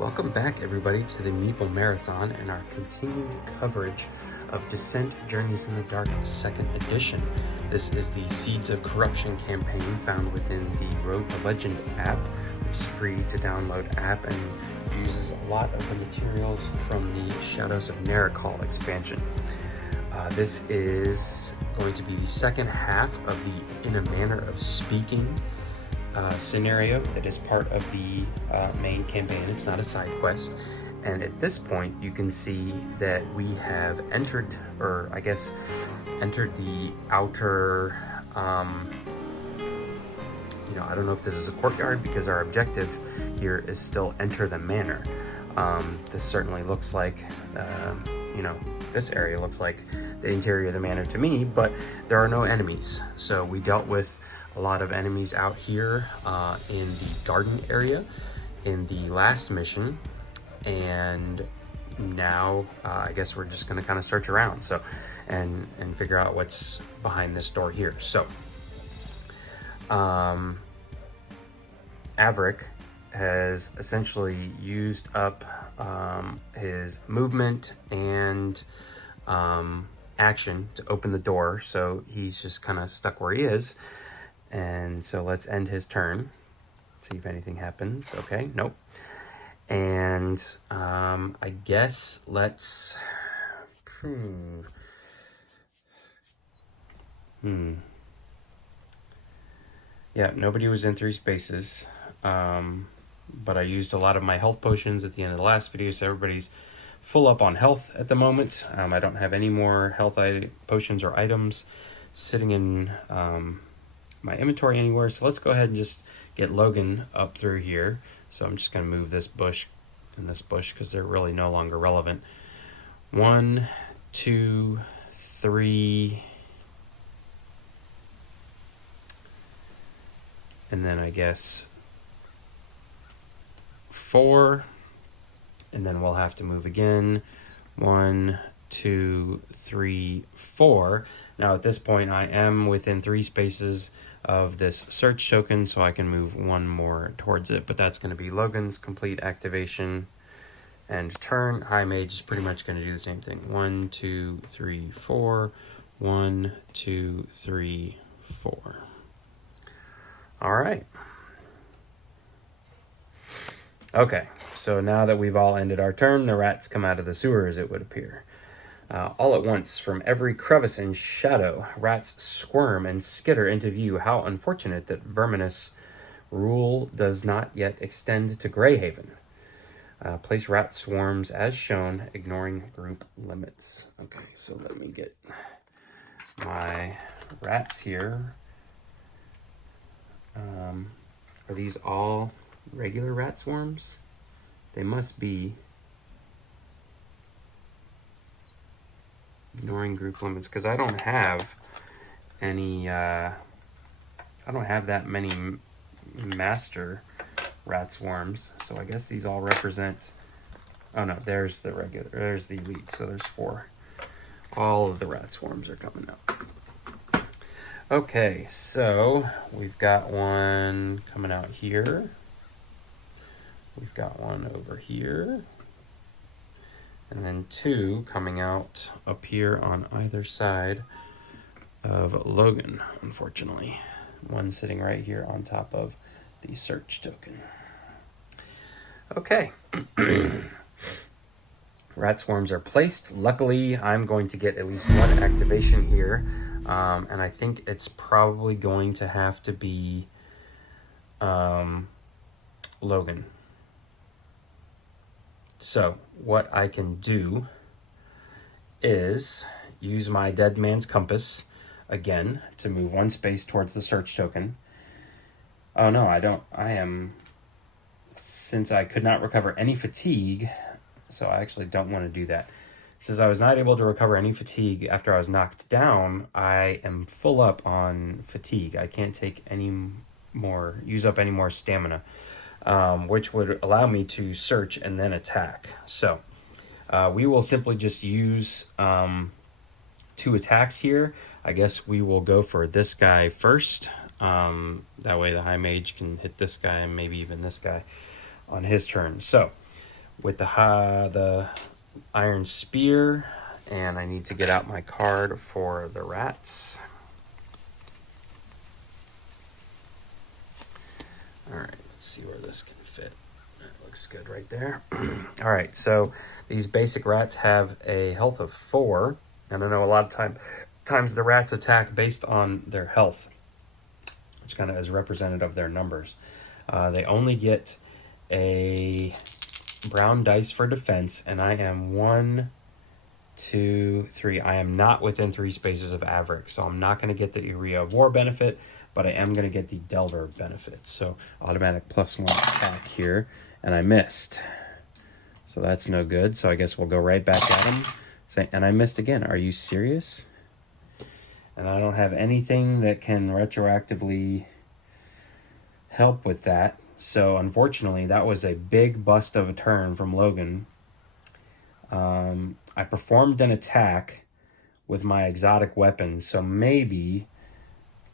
Welcome back, everybody, to the Meeple Marathon and our continued coverage of Descent Journeys in the Dark 2nd Edition. This is the Seeds of Corruption campaign found within the Road to Legend app, which is a free to download app and uses a lot of the materials from the Shadows of Nericall expansion. This is going to be the second half of the In a Manner of Speaking scenario that is part of the main campaign. It's not a side quest, and at this point you can see that we have entered, or I guess entered the outer I don't know if this is a courtyard, because our objective here is still enter the manor. This certainly looks like this area looks like the interior of the manor to me, but there are no enemies. So we dealt with a lot of enemies out here in the garden area in the last mission, and now I guess we're just going to kind of search around and figure out what's behind this door here. So Averick has essentially used up his movement and action to open the door, so he's just kind of stuck where he is. And so let's end his turn, see if anything happens. Okay, nope. And I guess let's yeah, nobody was in 3 spaces, but I used a lot of my health potions at the end of the last video, so everybody's full up on health at the moment. I don't have any more health potions or items sitting in my inventory anywhere, so let's go ahead and just get Logan up through here. So I'm just going to move this bush and this bush because they're really no longer relevant. 1, 2, 3, and then I guess 4, and then we'll have to move again. 1, 2, 3, 4. Now at this point I am within 3 spaces of this search token, so I can move 1 more towards it, but that's going to be Logan's complete activation and turn. High Mage is pretty much going to do the same thing. 1, 2, 3, 4. 1, 2, 3, 4. All right. Okay, so now that we've all ended our turn, the rats come out of the sewers, it would appear. All at once, from every crevice and shadow, rats squirm and skitter into view. How unfortunate that Verminous rule does not yet extend to Greyhaven. Place rat swarms as shown, ignoring group limits. Okay, so let me get my rats here. Are these all regular rat swarms? They must be. Ignoring group limits, because I don't have any I don't have that many master rat swarms, so I guess these all represent, oh no, there's the elite, so there's 4. All of the rat swarms are coming out. Okay, so we've got one coming out here, we've got one over here, and then 2 coming out up here on either side of Logan, unfortunately. 1 sitting right here on top of the search token. Okay. Rat swarms are placed. Luckily, I'm going to get at least 1 activation here. And I think it's probably going to have to be Logan. So what I can do is use my Dead Man's Compass again to move 1 space towards the search token. Oh no, I don't. Since I could not recover any fatigue, so I actually don't want to do that. Since I was not able to recover any fatigue after I was knocked down, I am full up on fatigue. I can't take use up any more stamina. Which would allow me to search and then attack. So we will simply just use 2 attacks here. I guess we will go for this guy first. That way the High Mage can hit this guy and maybe even this guy on his turn. So with the iron spear, and I need to get out my card for the rats. All right, let's see where this can fit. That looks good right there. All right, so these basic rats have a health of 4, and I know a lot of times the rats attack based on their health, which kind of is representative of their numbers. They only get a brown dice for defense, and I am 1, 2, 3. I am not within 3 spaces of Averick, so I'm not going to get the Area of War benefit, but I am going to get the Delver benefit. So automatic +1 attack here, and I missed. So that's no good. So I guess we'll go right back at him. And I missed again. Are you serious? And I don't have anything that can retroactively help with that. So unfortunately, that was a big bust of a turn from Logan. I performed an attack with my exotic weapon, so maybe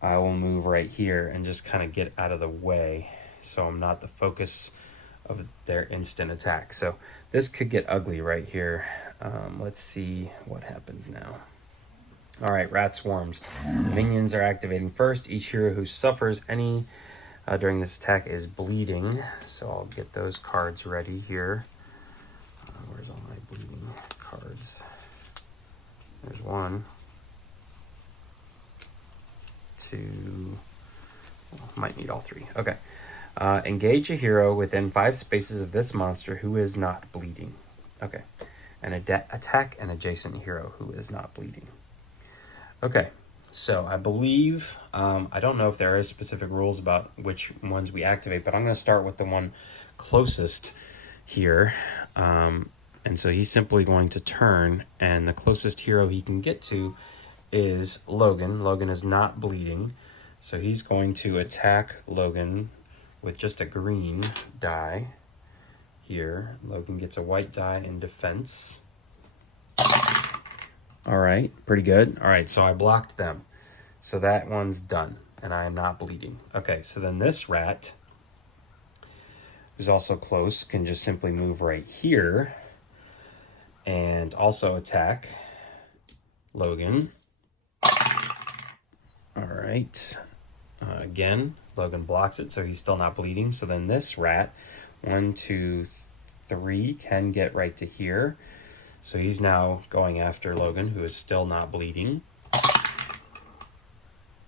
I will move right here and just kind of get out of the way so I'm not the focus of their instant attack. So this could get ugly right here. Let's see what happens now. All right, rat swarms. Minions are activating first. Each hero who suffers any during this attack is bleeding. So I'll get those cards ready here. Where's all my bleeding cards? There's 1, 2, well, might need all 3. Okay. Engage a hero within 5 spaces of this monster who is not bleeding. Okay. And attack an adjacent hero who is not bleeding. Okay. So I believe, I don't know if there is specific rules about which ones we activate, but I'm going to start with the one closest here. And so he's simply going to turn, and the closest hero he can get to is Logan. Logan is not bleeding, so he's going to attack Logan with just a green die here. Logan gets a white die in defense. All right, pretty good. All right, so I blocked them. So that one's done, and I am not bleeding. Okay, so then this rat, who's also close, can just simply move right here and also attack Logan. All right. Again, Logan blocks it, so he's still not bleeding. So then this rat, 1, 2, 3, can get right to here. So he's now going after Logan, who is still not bleeding.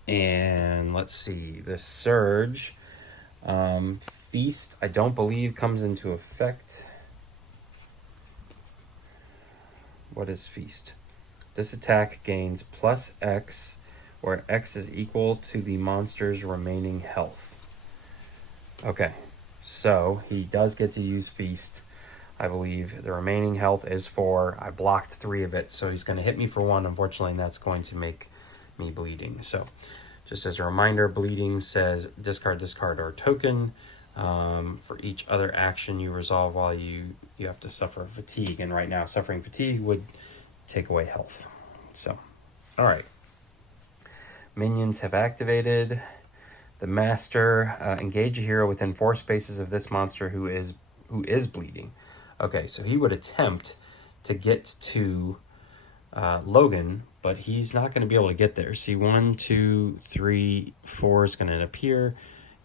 And let's see, the Surge. Feast, I don't believe, comes into effect. What is Feast? This attack gains +X, where X is equal to the monster's remaining health. Okay, so he does get to use Feast. I believe the remaining health is 4. I blocked 3 of it, so he's going to hit me for 1, unfortunately, and that's going to make me bleeding. So just as a reminder, bleeding says discard this card or token. For each other action you resolve while you have to suffer fatigue, and right now suffering fatigue would take away health. So, all right. Minions have activated. The master, engage a hero within 4 spaces of this monster who is bleeding. Okay, so he would attempt to get to Logan, but he's not going to be able to get there. See, 1, 2, 3, 4 is going to end up here.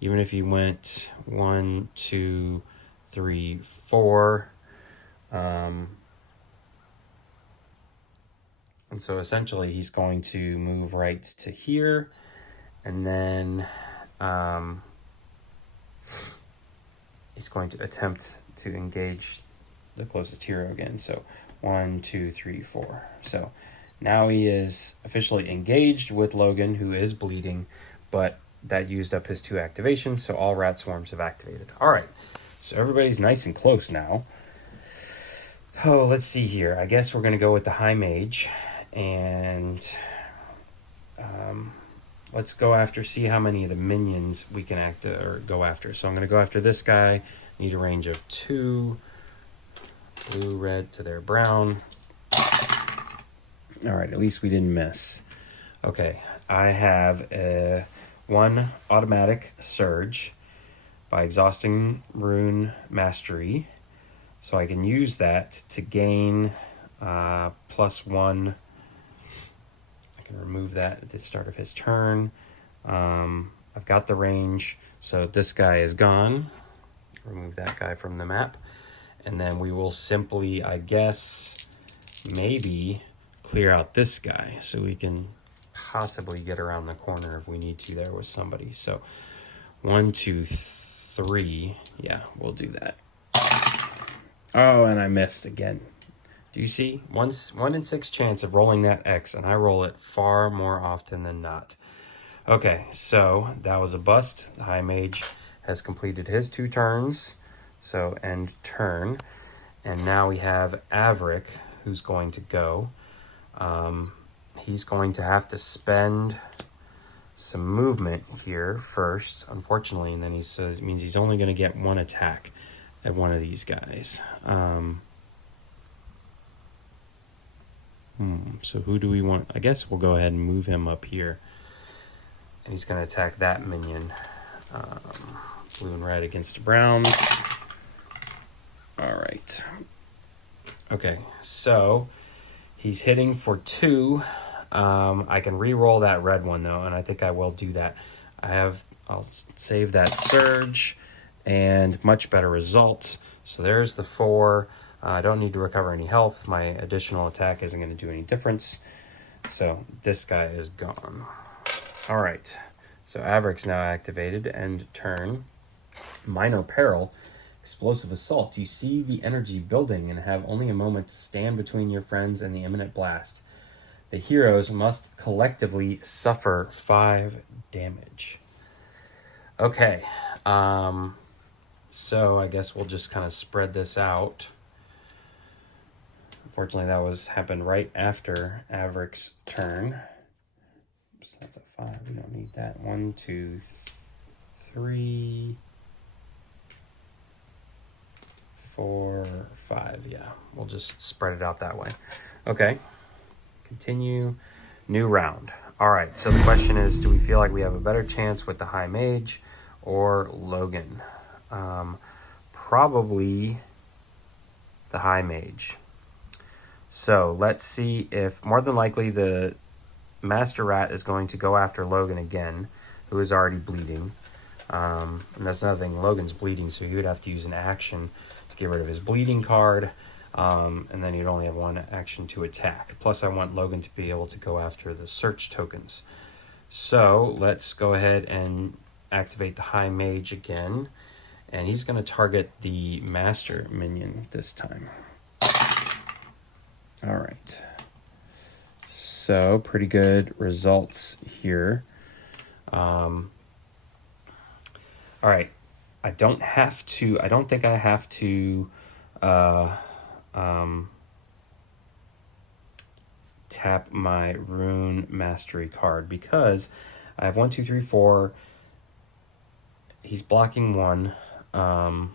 Even if he went 1, 2, 3, 4. And so essentially he's going to move right to here, and then he's going to attempt to engage the closest hero again. So 1, 2, 3, 4. So now he is officially engaged with Logan, who is bleeding, but that used up his 2 activations, so all rat swarms have activated. All right, so everybody's nice and close now. Oh, let's see here. I guess we're going to go with the High Mage, and let's go after, see how many of the minions we can go after. So I'm going to go after this guy. Need a range of 2. Blue, red to their brown. All right, at least we didn't miss. Okay, I have a 1 automatic Surge by exhausting Rune Mastery. So I can use that to gain +1. I can remove that at the start of his turn. I've got the range, so this guy is gone. Remove that guy from the map. And then we will simply, I guess, maybe clear out this guy so we can possibly get around the corner if we need to there with somebody. So 1, 2, 3. Yeah, we'll do that. Oh, and I missed again. Do you see? 1 in 6 chance of rolling that X, and I roll it far more often than not. Okay, so that was a bust. The High Mage has completed his 2 turns. So end turn. And now we have Averick, who's going to go. He's going to have to spend some movement here first, unfortunately, and then he says it means he's only going to get 1 attack at one of these guys. So who do we want? I guess we'll go ahead and move him up here. And he's going to attack that minion. Blue and red against brown. All right. Okay, so he's hitting for 2. I can re-roll that red one though, and I think I will do that. I'll save that surge, and much better results. So there's the 4. I don't need to recover any health. My additional attack isn't going to do any difference. So this guy is gone. All right. So Averick's now activated. End turn. Minor Peril. Explosive Assault. You see the energy building and have only a moment to stand between your friends and the imminent blast. The heroes must collectively suffer 5 damage. Okay. So I guess we'll just kind of spread this out. Unfortunately, that happened right after Averick's turn. So that's a 5. We don't need that. 1, 2, 3, 4, 5. Yeah, we'll just spread it out that way. Okay. Continue. New round. All right. So the question is, do we feel like we have a better chance with the High Mage or Logan? Probably the High Mage. So let's see if, more than likely, the Master Rat is going to go after Logan again, who is already bleeding. And that's another thing, Logan's bleeding, so he would have to use an action to get rid of his bleeding card, and then he'd only have 1 action to attack. Plus I want Logan to be able to go after the search tokens. So let's go ahead and activate the High Mage again, and he's going to target the Master minion this time. All right. So pretty good results here. All right. I don't think I have to tap my Rune Mastery card because I have 1, 2, 3, 4. He's blocking 1. I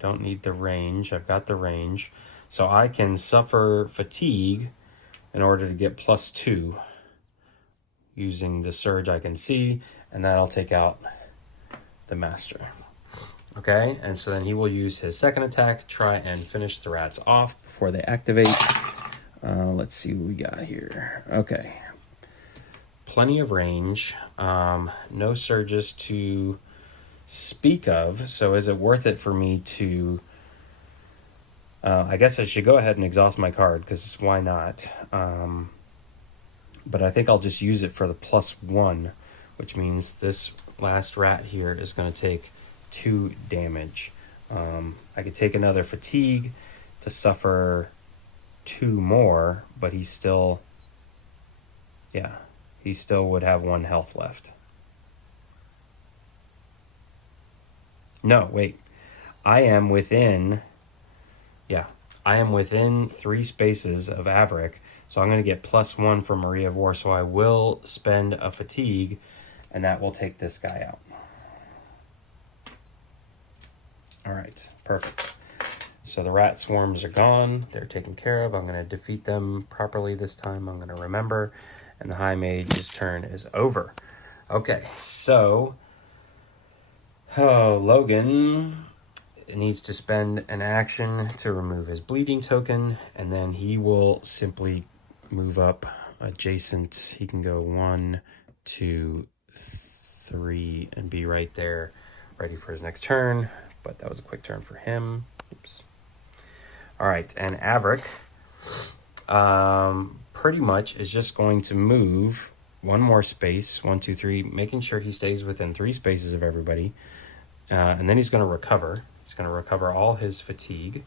don't need the range. I've got the range. So I can suffer fatigue in order to get +2 using the surge I can see, and that'll take out the Master. Okay, and so then he will use his second attack to try and finish the rats off before they activate. Let's see what we got here. Okay, plenty of range, no surges to speak of, so is it worth it for me to... I guess I should go ahead and exhaust my card, because why not? But I think I'll just use it for the +1, which means this last rat here is going to take 2 damage. I could take another fatigue to suffer 2 more, but he still would have 1 health left. No, wait. I am within 3 spaces of Averick, so I'm going to get +1 for Maria of War, so I will spend a fatigue, and that will take this guy out. All right, perfect. So the rat swarms are gone. They're taken care of. I'm going to defeat them properly this time. I'm going to remember, and the High Mage's turn is over. Okay, so Logan needs to spend an action to remove his bleeding token, and then he will simply move up adjacent. He can go 1, 2, 3, and be right there, ready for his next turn. But that was a quick turn for him. Oops. All right, and Averick pretty much is just going to move one more space, 1, 2, 3, making sure he stays within 3 spaces of everybody. And then he's going to recover. He's going to recover all his fatigue,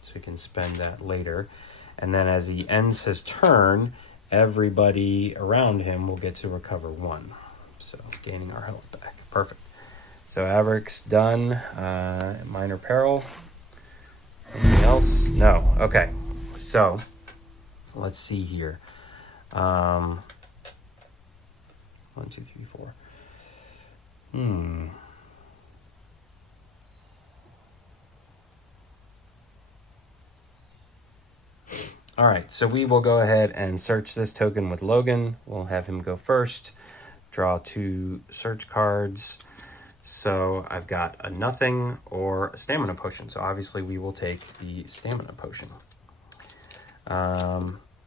so he can spend that later. And then as he ends his turn, everybody around him will get to recover 1. So gaining our health back. Perfect. So Averick's done. Minor Peril. Anything else? No. Okay. So let's see here. 1, 2, 3, 4. All right, so we will go ahead and search this token with Logan. We'll have him go first. Draw 2 search cards. So I've got a nothing or a stamina potion. So obviously we will take the stamina potion.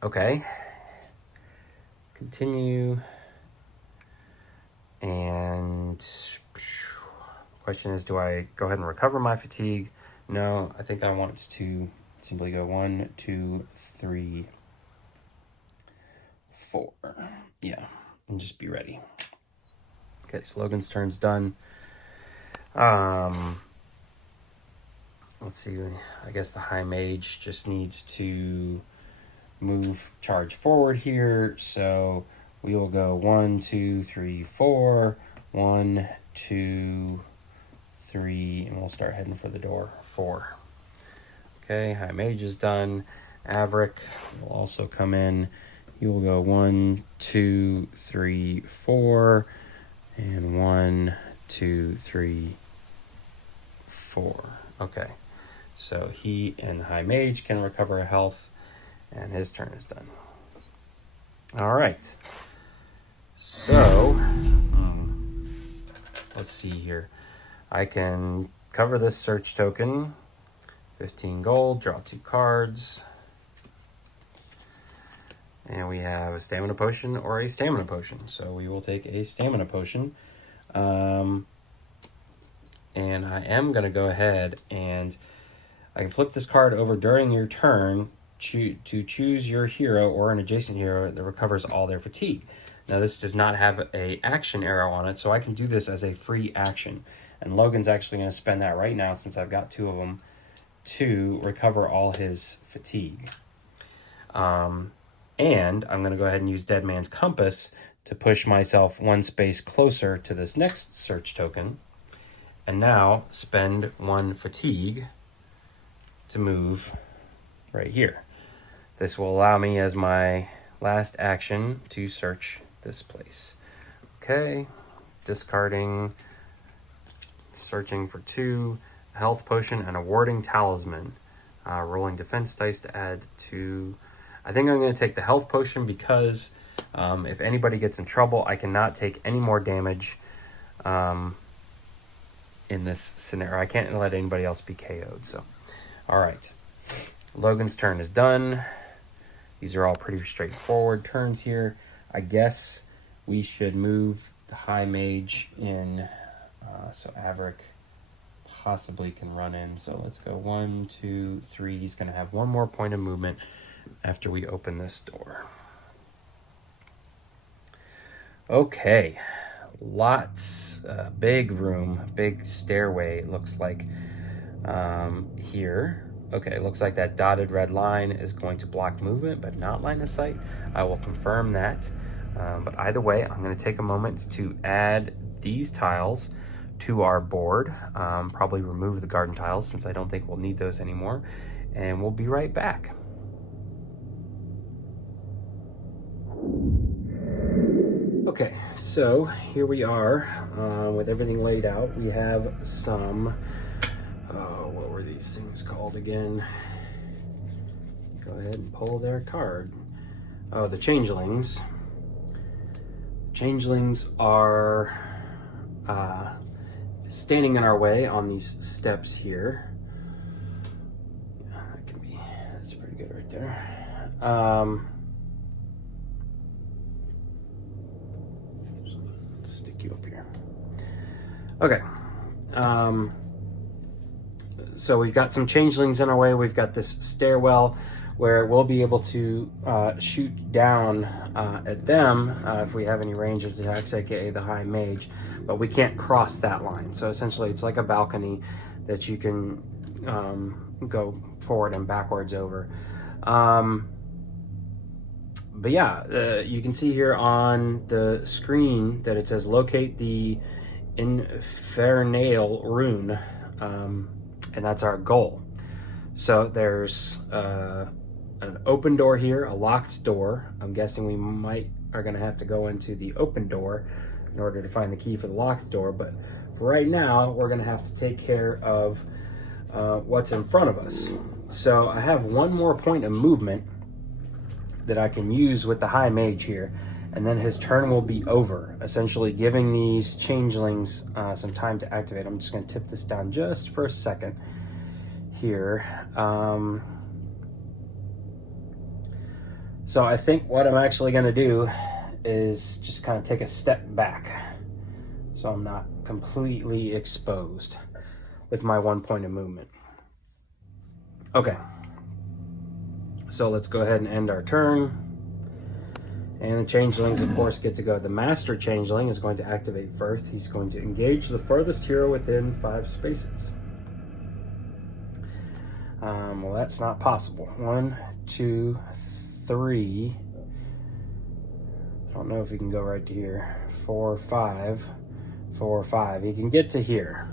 Okay. Continue. And question is, do I go ahead and recover my fatigue? No, I think I want to simply go 1, 2, 3, 4. Yeah, and just be ready. Okay, so Logan's turn's done. Let's see, I guess the High Mage just needs to charge forward here. So we will go 1, 2, 3, 4. 1, 2, 3, and we'll start heading for the door. 4. Okay, High Mage is done. Averick will also come in. He will go 1, 2, 3, 4, and 1, 2, 3, 4. Okay, so he and the High Mage can recover a health, and his turn is done. All right. So, let's see here. I can cover this search token. 15 gold, draw 2 cards. And we have a stamina potion or a stamina potion. So we will take a stamina potion. And I am going to go ahead and I can flip this card over during your turn to choose your hero or an adjacent hero that recovers all their fatigue. Now this does not have a action arrow on it, so I can do this as a free action. And Logan's actually going to spend that right now, since I've got 2 of them, to recover all his fatigue. And I'm going to go ahead and use Dead Man's Compass to push myself 1 space closer to this next search token. And now spend 1 fatigue to move right here. This will allow me as my last action to search this place. Okay, discarding, searching for 2, health potion and a warding talisman. Rolling defense dice to add 2. I think I'm going to take the health potion because if anybody gets in trouble, I cannot take any more damage in this scenario. I can't let anybody else be KO'd. So, all right. Logan's turn is done. These are all pretty straightforward turns here. I guess we should move the High Mage in so Averick possibly can run in. So let's go 1, 2, 3. He's going to have 1 more point of movement after we open this door. Okay, lots, big room, big stairway, it looks like here. Okay, looks like that dotted red line is going to block movement, but not line of sight. I will confirm that. But either way, I'm going to take a moment to add these tiles to our board. Probably remove the garden tiles since I don't think we'll need those anymore. And we'll be right back. Okay, so here we are with everything laid out. We have some, what were these things called again? Go ahead and pull their card. Oh, the changelings. Changelings are standing in our way on these steps here. Yeah, that's pretty good right there. Stick you up here. Okay. So we've got some changelings in our way. We've got this stairwell where we'll be able to shoot down at them if we have any ranged attacks, aka the high mage, but we can't cross that line. So essentially it's like a balcony that you can go forward and backwards over. But yeah, you can see here on the screen that it says locate the Infernal Rune, and that's our goal. So there's an open door here, a locked door. I'm guessing we are going to have to go into the open door in order to find the key for the locked door. But for right now, we're going to have to take care of what's in front of us. So I have one more point of movement that I can use with the high mage here, and then his turn will be over, essentially giving these changelings some time to activate. I'm just going to tip this down just for a second here. So I think what I'm actually going to do is just kind of take a step back so I'm not completely exposed with my one point of movement. Okay, so let's go ahead and end our turn. And the changelings, of course, get to go. The master changeling is going to activate first. He's going to engage the furthest hero within 5 spaces. Well, that's not possible. 1, 2, 3. I don't know if he can go right to here. 4, 5. 4, 5. He can get to here.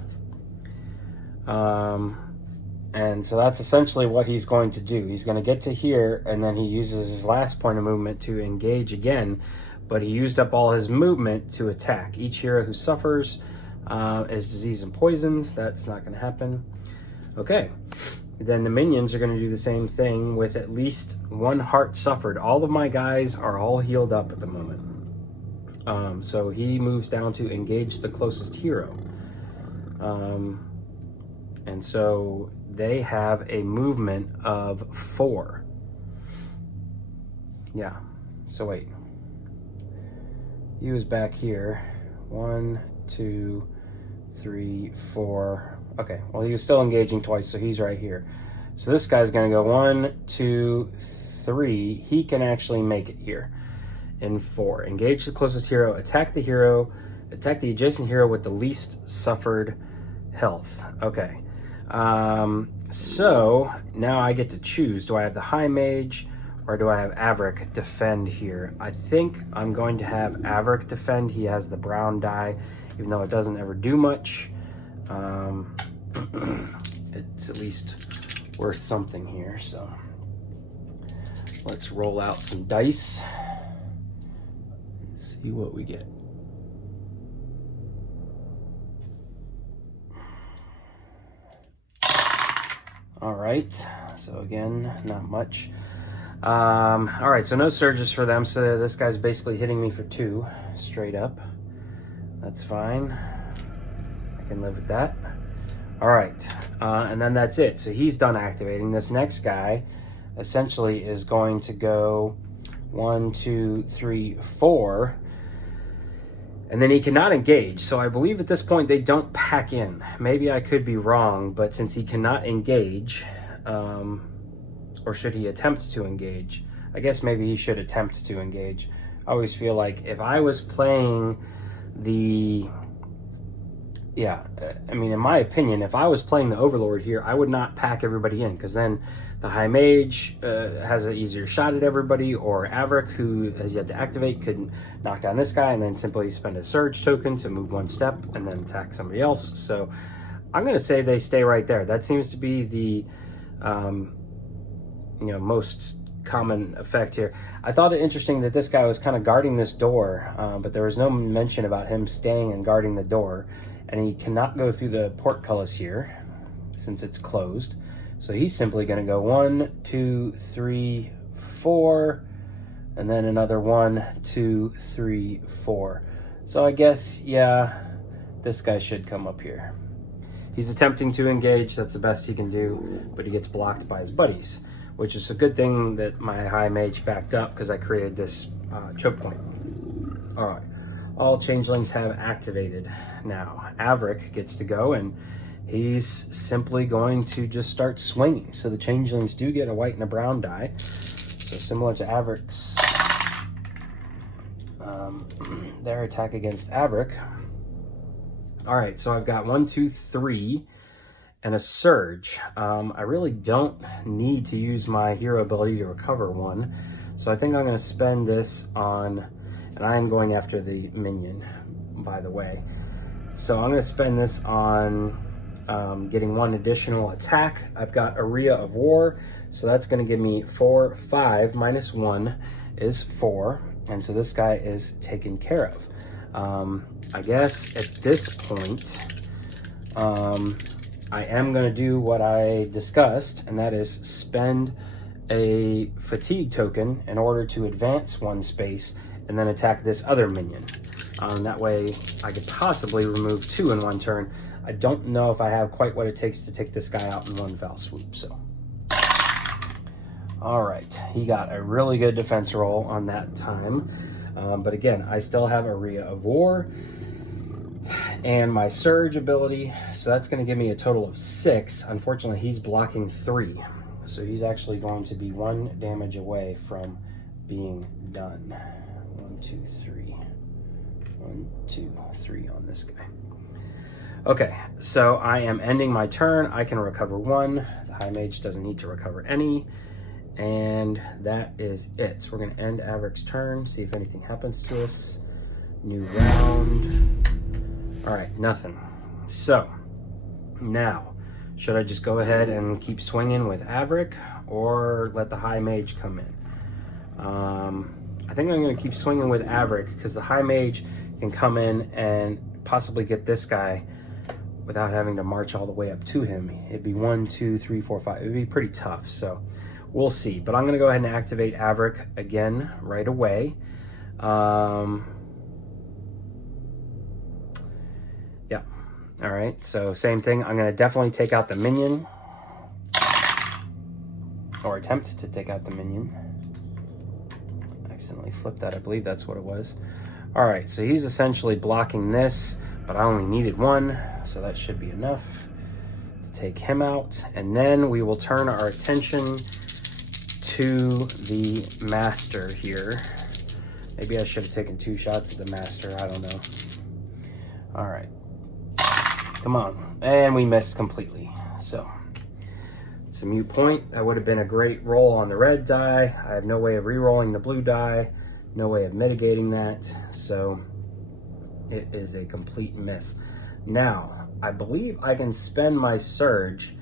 And so that's essentially what he's going to do. He's going to get to here, and then he uses his last point of movement to engage again, but he used up all his movement to attack. Each hero who suffers is diseased and poisoned. That's not going to happen. Okay. Then the minions are going to do the same thing with at least 1 heart suffered. All of my guys are all healed up at the moment. So he moves down to engage the closest hero. And so they have a movement of 4. Yeah. So wait. He was back here. 1, 2, 3, 4. Okay. Well, he was still engaging twice, so he's right here. So this guy's going to go 1, 2, 3. He can actually make it here in 4. Engage the closest hero. Attack the hero. Attack the adjacent hero with the least suffered health. Okay. So now I get to choose. Do I have the high mage or do I have Averick defend here? I think I'm going to have Averick defend. He has the brown die, even though it doesn't ever do much. It's at least worth something here. So let's roll out some dice and see what we get. All right, so again, not much. All right, so no surges for them. So this guy's basically hitting me for 2 straight up. That's fine. I can live with that. All right, and then that's it. So he's done activating. This next guy essentially is going to go 1, 2, 3, 4. And then he cannot engage. So I believe at this point they don't pack in. Maybe I could be wrong, but since he cannot engage, or should he attempt to engage? I guess maybe he should attempt to engage. I always feel like if I was playing I mean, in my opinion, if I was playing the Overlord here, I would not pack everybody in, because then the High Mage has an easier shot at everybody, or Averick, who has yet to activate, could knock down this guy and then simply spend a Surge token to move 1 step and then attack somebody else. So I'm going to say they stay right there. That seems to be the most common effect here. I thought it interesting that this guy was kind of guarding this door, but there was no mention about him staying and guarding the door, and he cannot go through the portcullis here since it's closed. So he's simply going to go 1, 2, 3, 4, and then another 1, 2, 3, 4. So I guess, yeah, this guy should come up here. He's attempting to engage, that's the best he can do, but he gets blocked by his buddies, which is a good thing that my high mage backed up because I created this choke point. All right, all changelings have activated now. Averick gets to go, and he's simply going to just start swinging. So the changelings do get a white and a brown die. So similar to Averick's, their attack against Averick. All right, so I've got 1, 2, 3, and a surge. I really don't need to use my hero ability to recover 1. So I think I'm gonna spend this on, and I am going after the minion, by the way. So I'm gonna spend this on getting 1 additional attack. I've got Area of War, so that's gonna give me 4, 5, minus 1 is 4. And so this guy is taken care of. I guess at this point, I am going to do what I discussed, and that is spend a fatigue token in order to advance 1 space and then attack this other minion. That way I could possibly remove 2 in 1 turn. I don't know if I have quite what it takes to take this guy out in 1 foul swoop. So, all right, he got a really good defense roll on that time. But again, I still have Area of War and my surge ability, so that's going to give me a total of 6. Unfortunately, he's blocking 3, so he's actually going to be 1 damage away from being done. 1, 2, 3. 1, 2, 3 on this guy. Okay, so I am ending my turn. I can recover 1. The high mage doesn't need to recover any. And that is it. So we're going to end Averick's turn, see if anything happens to us. New round. All right, nothing. So now, should I just go ahead and keep swinging with Averick or let the high mage come in? I think I'm going to keep swinging with Averick because the high mage can come in and possibly get this guy without having to march all the way up to him. It'd be 1, 2, 3, 4, 5. It'd be pretty tough. So we'll see, but I'm going to go ahead and activate Averick again right away. Yeah, all right, so same thing. I'm going to definitely take out the minion, or attempt to take out the minion. Accidentally flipped that, I believe that's what it was. All right, so he's essentially blocking this, but I only needed 1, so that should be enough to take him out. And then we will turn our attention to the master here. Maybe I should have taken 2 shots at the master, I don't know. All right, come on. And we missed completely. So it's a mute point. That would have been a great roll on the red die. I have no way of re-rolling the blue die, no way of mitigating that. So it is a complete miss. Now, I believe I can spend my surge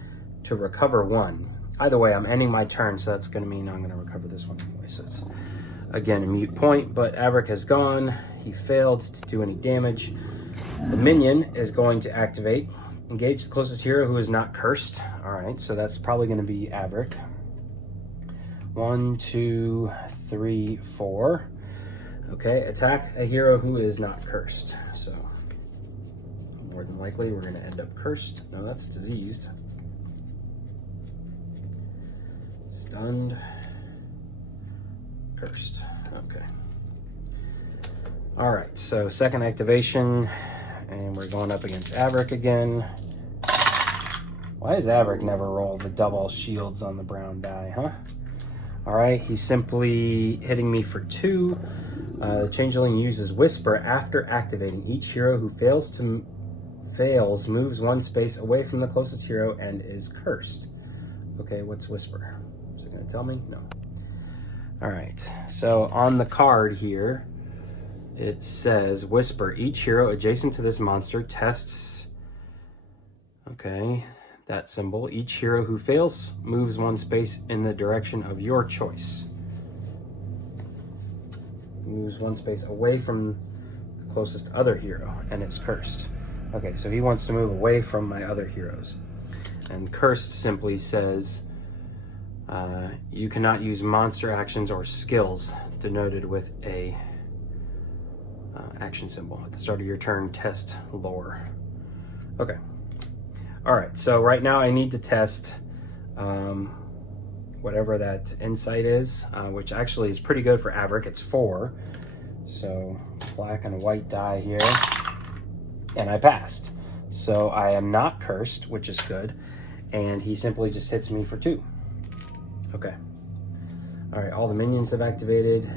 to recover 1. Either way, I'm ending my turn, so that's going to mean I'm going to recover this one anyway. So it's, again, a mute point, but Averick has gone. He failed to do any damage. The minion is going to activate. Engage the closest hero who is not cursed. All right, so that's probably going to be Averick. 1, 2, 3, 4. Okay, attack a hero who is not cursed. So more than likely, we're going to end up cursed. No, that's diseased. Stunned, cursed. Okay. All right, so second activation, and we're going up against Averick again. Why does Averick never roll the double shields on the brown die, huh? All right, he's simply hitting me for 2. The changeling uses Whisper after activating. Each hero who fails moves 1 space away from the closest hero and is cursed. Okay, what's Whisper? Is it going to tell me? No. All right, so on the card here, it says Whisper. Each hero adjacent to this monster tests, okay, that symbol. Each hero who fails moves 1 space in the direction of your choice. Moves 1 space away from the closest other hero, and it's cursed. Okay, so he wants to move away from my other heroes. And cursed simply says, you cannot use monster actions or skills denoted with a action symbol. At the start of your turn, test lore. Okay. All right, so right now I need to test whatever that insight is, which actually is pretty good for Averick. It's 4. So black and a white die here, and I passed. So I am not cursed, which is good, and he simply just hits me for 2. Okay. All right, all the minions have activated,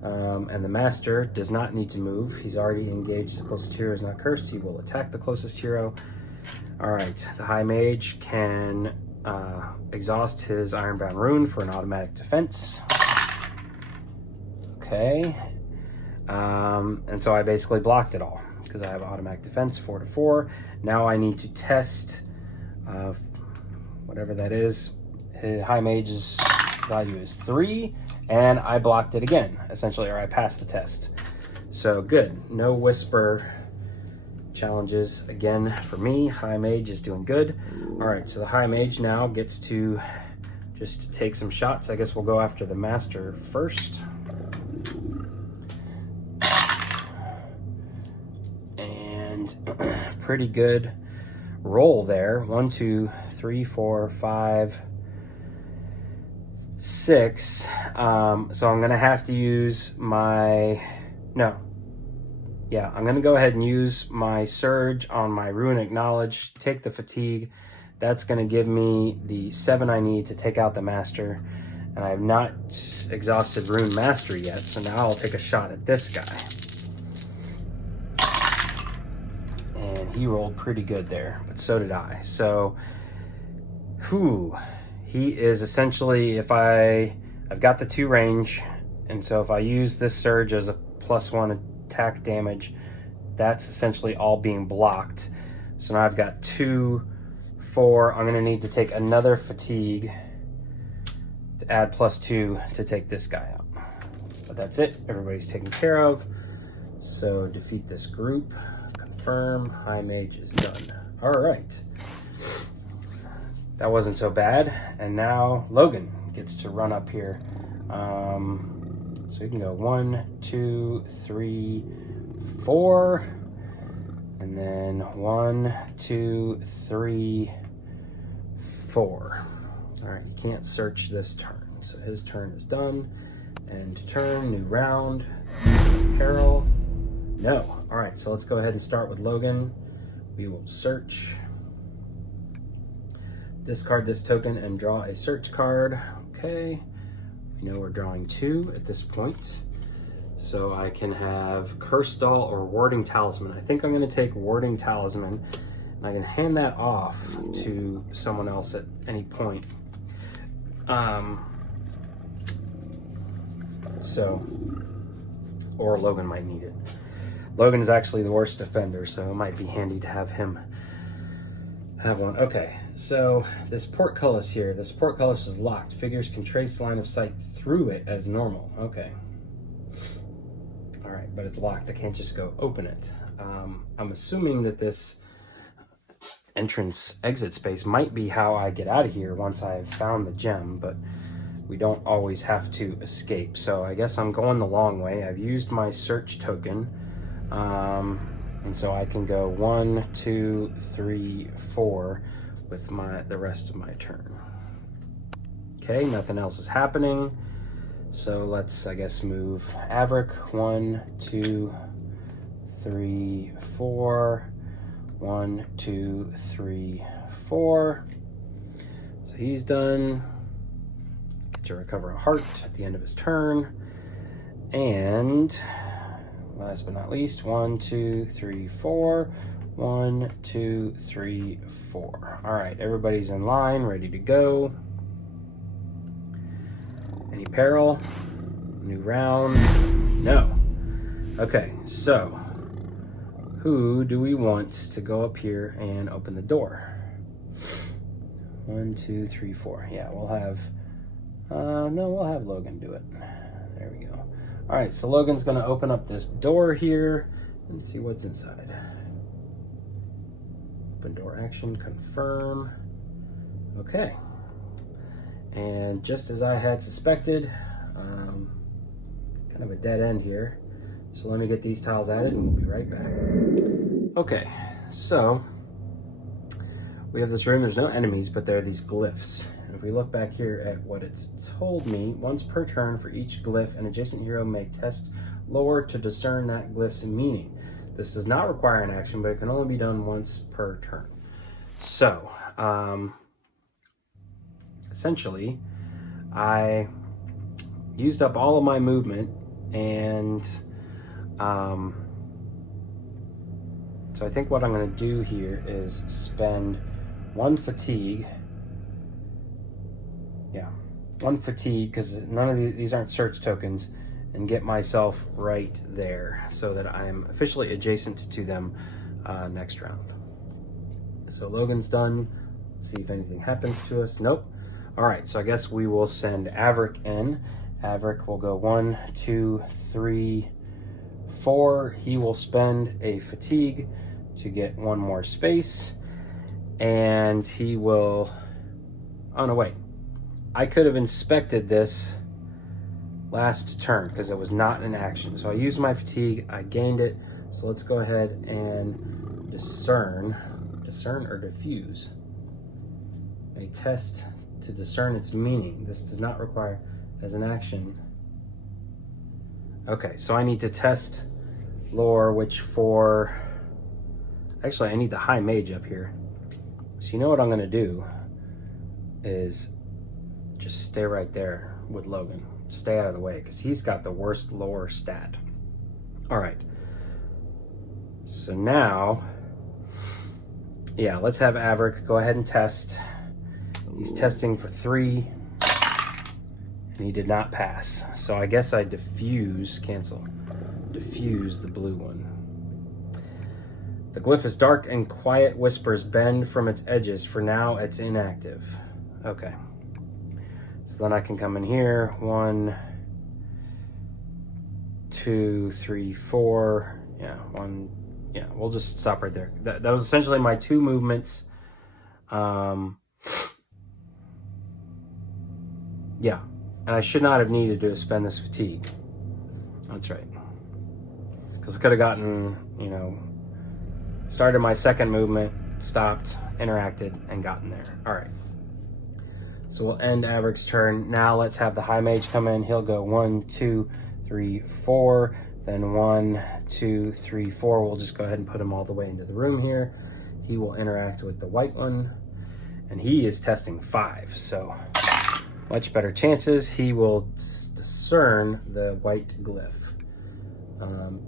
and the master does not need to move. He's already engaged. The closest hero is not cursed. He will attack the closest hero. All right, the high mage can exhaust his Ironbound Rune for an automatic defense. Okay. And so I basically blocked it all because I have automatic defense 4 to 4. Now I need to test whatever that is. His high mage's value is 3, and I blocked it again, essentially, or I passed the test. So good. No whisper challenges again for me. High mage is doing good. All right, so the high mage now gets to just take some shots. I guess we'll go after the master first. And pretty good roll there. 1, 2, 3, 4, 5, 6. So I'm gonna have to use my I'm going to go ahead and use my Surge on my Rune Acknowledge, take the Fatigue. That's going to give me the 7 I need to take out the Master. And I have not exhausted Rune Mastery yet, so now I'll take a shot at this guy. And he rolled pretty good there, but so did I. So, he is essentially, I've got the 2 range, and so if I use this Surge as a +1 attack damage, that's essentially all being blocked. So now I've got 2, 4. I'm gonna need to take another Fatigue to add +2 to take this guy out. But that's it, everybody's taken care of. So defeat this group, confirm, high mage is done. All right, that wasn't so bad. And now Logan gets to run up here. So we can go 1, 2, 3, 4, and then 1, 2, 3, 4. All right, you can't search this turn. So his turn is done. End turn, new round. Peril, no. All right, so let's go ahead and start with Logan. We will search. Discard this token and draw a search card. Okay. We know we're drawing 2 at this point. So I can have Cursed Doll or Warding Talisman. I think I'm going to take Warding Talisman, and I can hand that off to someone else at any point. Or Logan might need it. Logan is actually the worst defender, so it might be handy to have him have one. Okay, so this portcullis here, this portcullis is locked. Figures can trace line of sight through it as normal. Okay. All right, but it's locked. I can't just go open it. I'm assuming that this entrance exit space might be how I get out of here once I've found the gem, but we don't always have to escape. So I guess I'm going the long way. I've used my search token. And so I can go 1, 2, 3, 4 with the rest of my turn. Okay, nothing else is happening. So let's, I guess, move Averick. 1, 2, 3, 4. 1, 2, 3, 4. So he's done. Get to recover a heart at the end of his turn. And last but not least, 1, 2, 3, 4. 1, 2, 3, 4. All right, everybody's in line, ready to go. Any peril? New round? No. Okay, so who do we want to go up here and open the door? 1, 2, 3, 4. Yeah, we'll have, we'll have Logan do it. There we go. All right, so Logan's gonna open up this door here and see what's inside. Open door action, confirm. Okay. And just as I had suspected, kind of a dead end here. So let me get these tiles added and we'll be right back. Okay, so we have this room. There's no enemies, but there are these glyphs. And if we look back here at what it's told me, once per turn for each glyph, an adjacent hero may test lore to discern that glyph's meaning. This does not require an action, but it can only be done once per turn. So, essentially, I used up all of my movement, and so I think what I'm going to do here is spend one fatigue. Yeah, one fatigue, because none of these aren't search tokens, and get myself right there so that I am officially adjacent to them next round. So Logan's done. Let's see if anything happens to us. Nope. All right, so I guess we will send Averick in. Averick will go 1, 2, 3, 4. He will spend a fatigue to get one more space, and he will, oh no, wait. I could have inspected this last turn because it was not an action. So I used my fatigue, I gained it. So let's go ahead and discern or diffuse. A test to discern its meaning. This does not require as an action. Okay, so I need to test lore, which for, actually I need the high mage up here. So you know what I'm gonna do is just stay right there with Logan. Stay out of the way, because he's got the worst lore stat. All right. So now, yeah, let's have Averick go ahead and test. He's testing for 3, and he did not pass. So I guess I diffuse the blue one. The glyph is dark and quiet whispers bend from its edges. For now, it's inactive. Okay. So then I can come in here. 1, 2, 3, 4. Yeah, 1. Yeah, we'll just stop right there. That was essentially my 2 movements. Yeah, and I should not have needed to spend this fatigue. That's right. Because I could have gotten, you know, started my second movement, stopped, interacted, and gotten there. All right. So we'll end Averick's turn. Now let's have the high mage come in. He'll go 1, 2, 3, 4. Then 1, 2, 3, 4. We'll just go ahead and put him all the way into the room here. He will interact with the white one. And he is testing 5. So much better chances. He will discern the white glyph.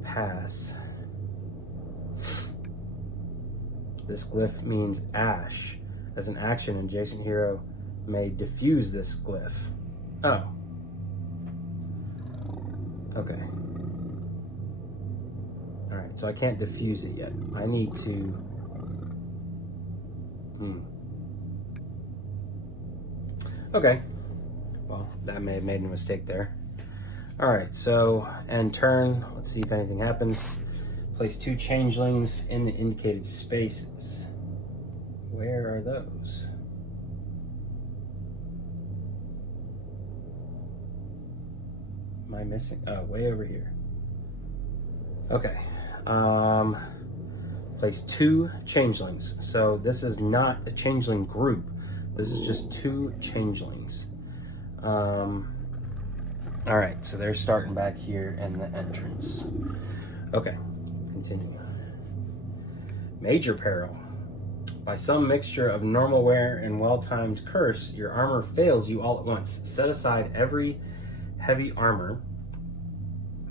Pass. This glyph means ash. As an action, an adjacent hero may diffuse this glyph. Oh. Okay. Alright, so I can't diffuse it yet. I need to... Okay. Well, that may have made a mistake there. Alright, so end turn. Let's see if anything happens. Place 2 changelings in the indicated spaces. Where are those? Am I missing? Oh, way over here. Okay. Place 2 changelings. So this is not a changeling group. This is just 2 changelings. All right, so they're starting back here in the entrance. Okay, continue. Major peril. By some mixture of normal wear and well-timed curse, your armor fails you all at once. Set aside every heavy armor,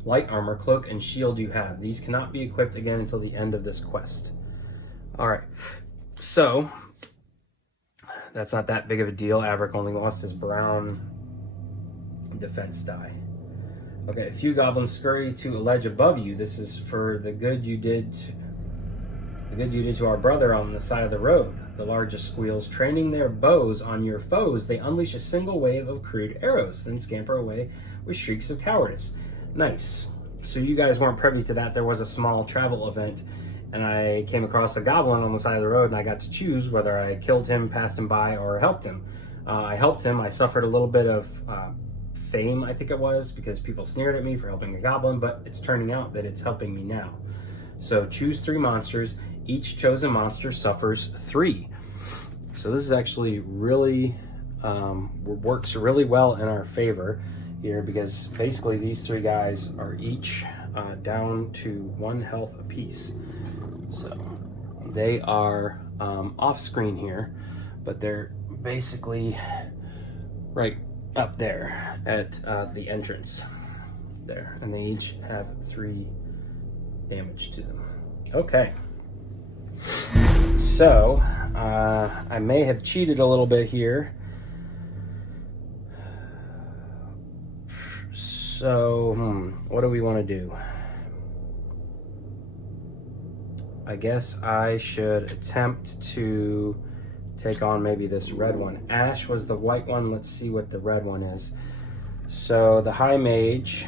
light armor, cloak, and shield you have. These cannot be equipped again until the end of this quest. All right, so that's not that big of a deal. Averick only lost his brown defense die. Okay, a few goblins scurry to a ledge above you. This is for the good you did to our brother on the side of the road. The largest squeals, training their bows on your foes. They unleash a single wave of crude arrows, then scamper away with shrieks of cowardice. Nice. So you guys weren't privy to that. There was a small travel event, and I came across a goblin on the side of the road, and I got to choose whether I killed him, passed him by, or helped him. I helped him. I suffered a little bit of fame, I think it was, because people sneered at me for helping a goblin, but it's turning out that it's helping me now. So choose 3 monsters. Each chosen monster suffers 3. So this is actually really, works really well in our favor here, because basically these 3 guys are each down to 1 health apiece. So they are off screen here, but they're basically right up there at the entrance there, and they each have 3 damage to them. Okay, so I may have cheated a little bit here. So what do we want to do? I guess I should attempt to take on maybe this red one. Ash was the white one. Let's see what the red one is. So the High Mage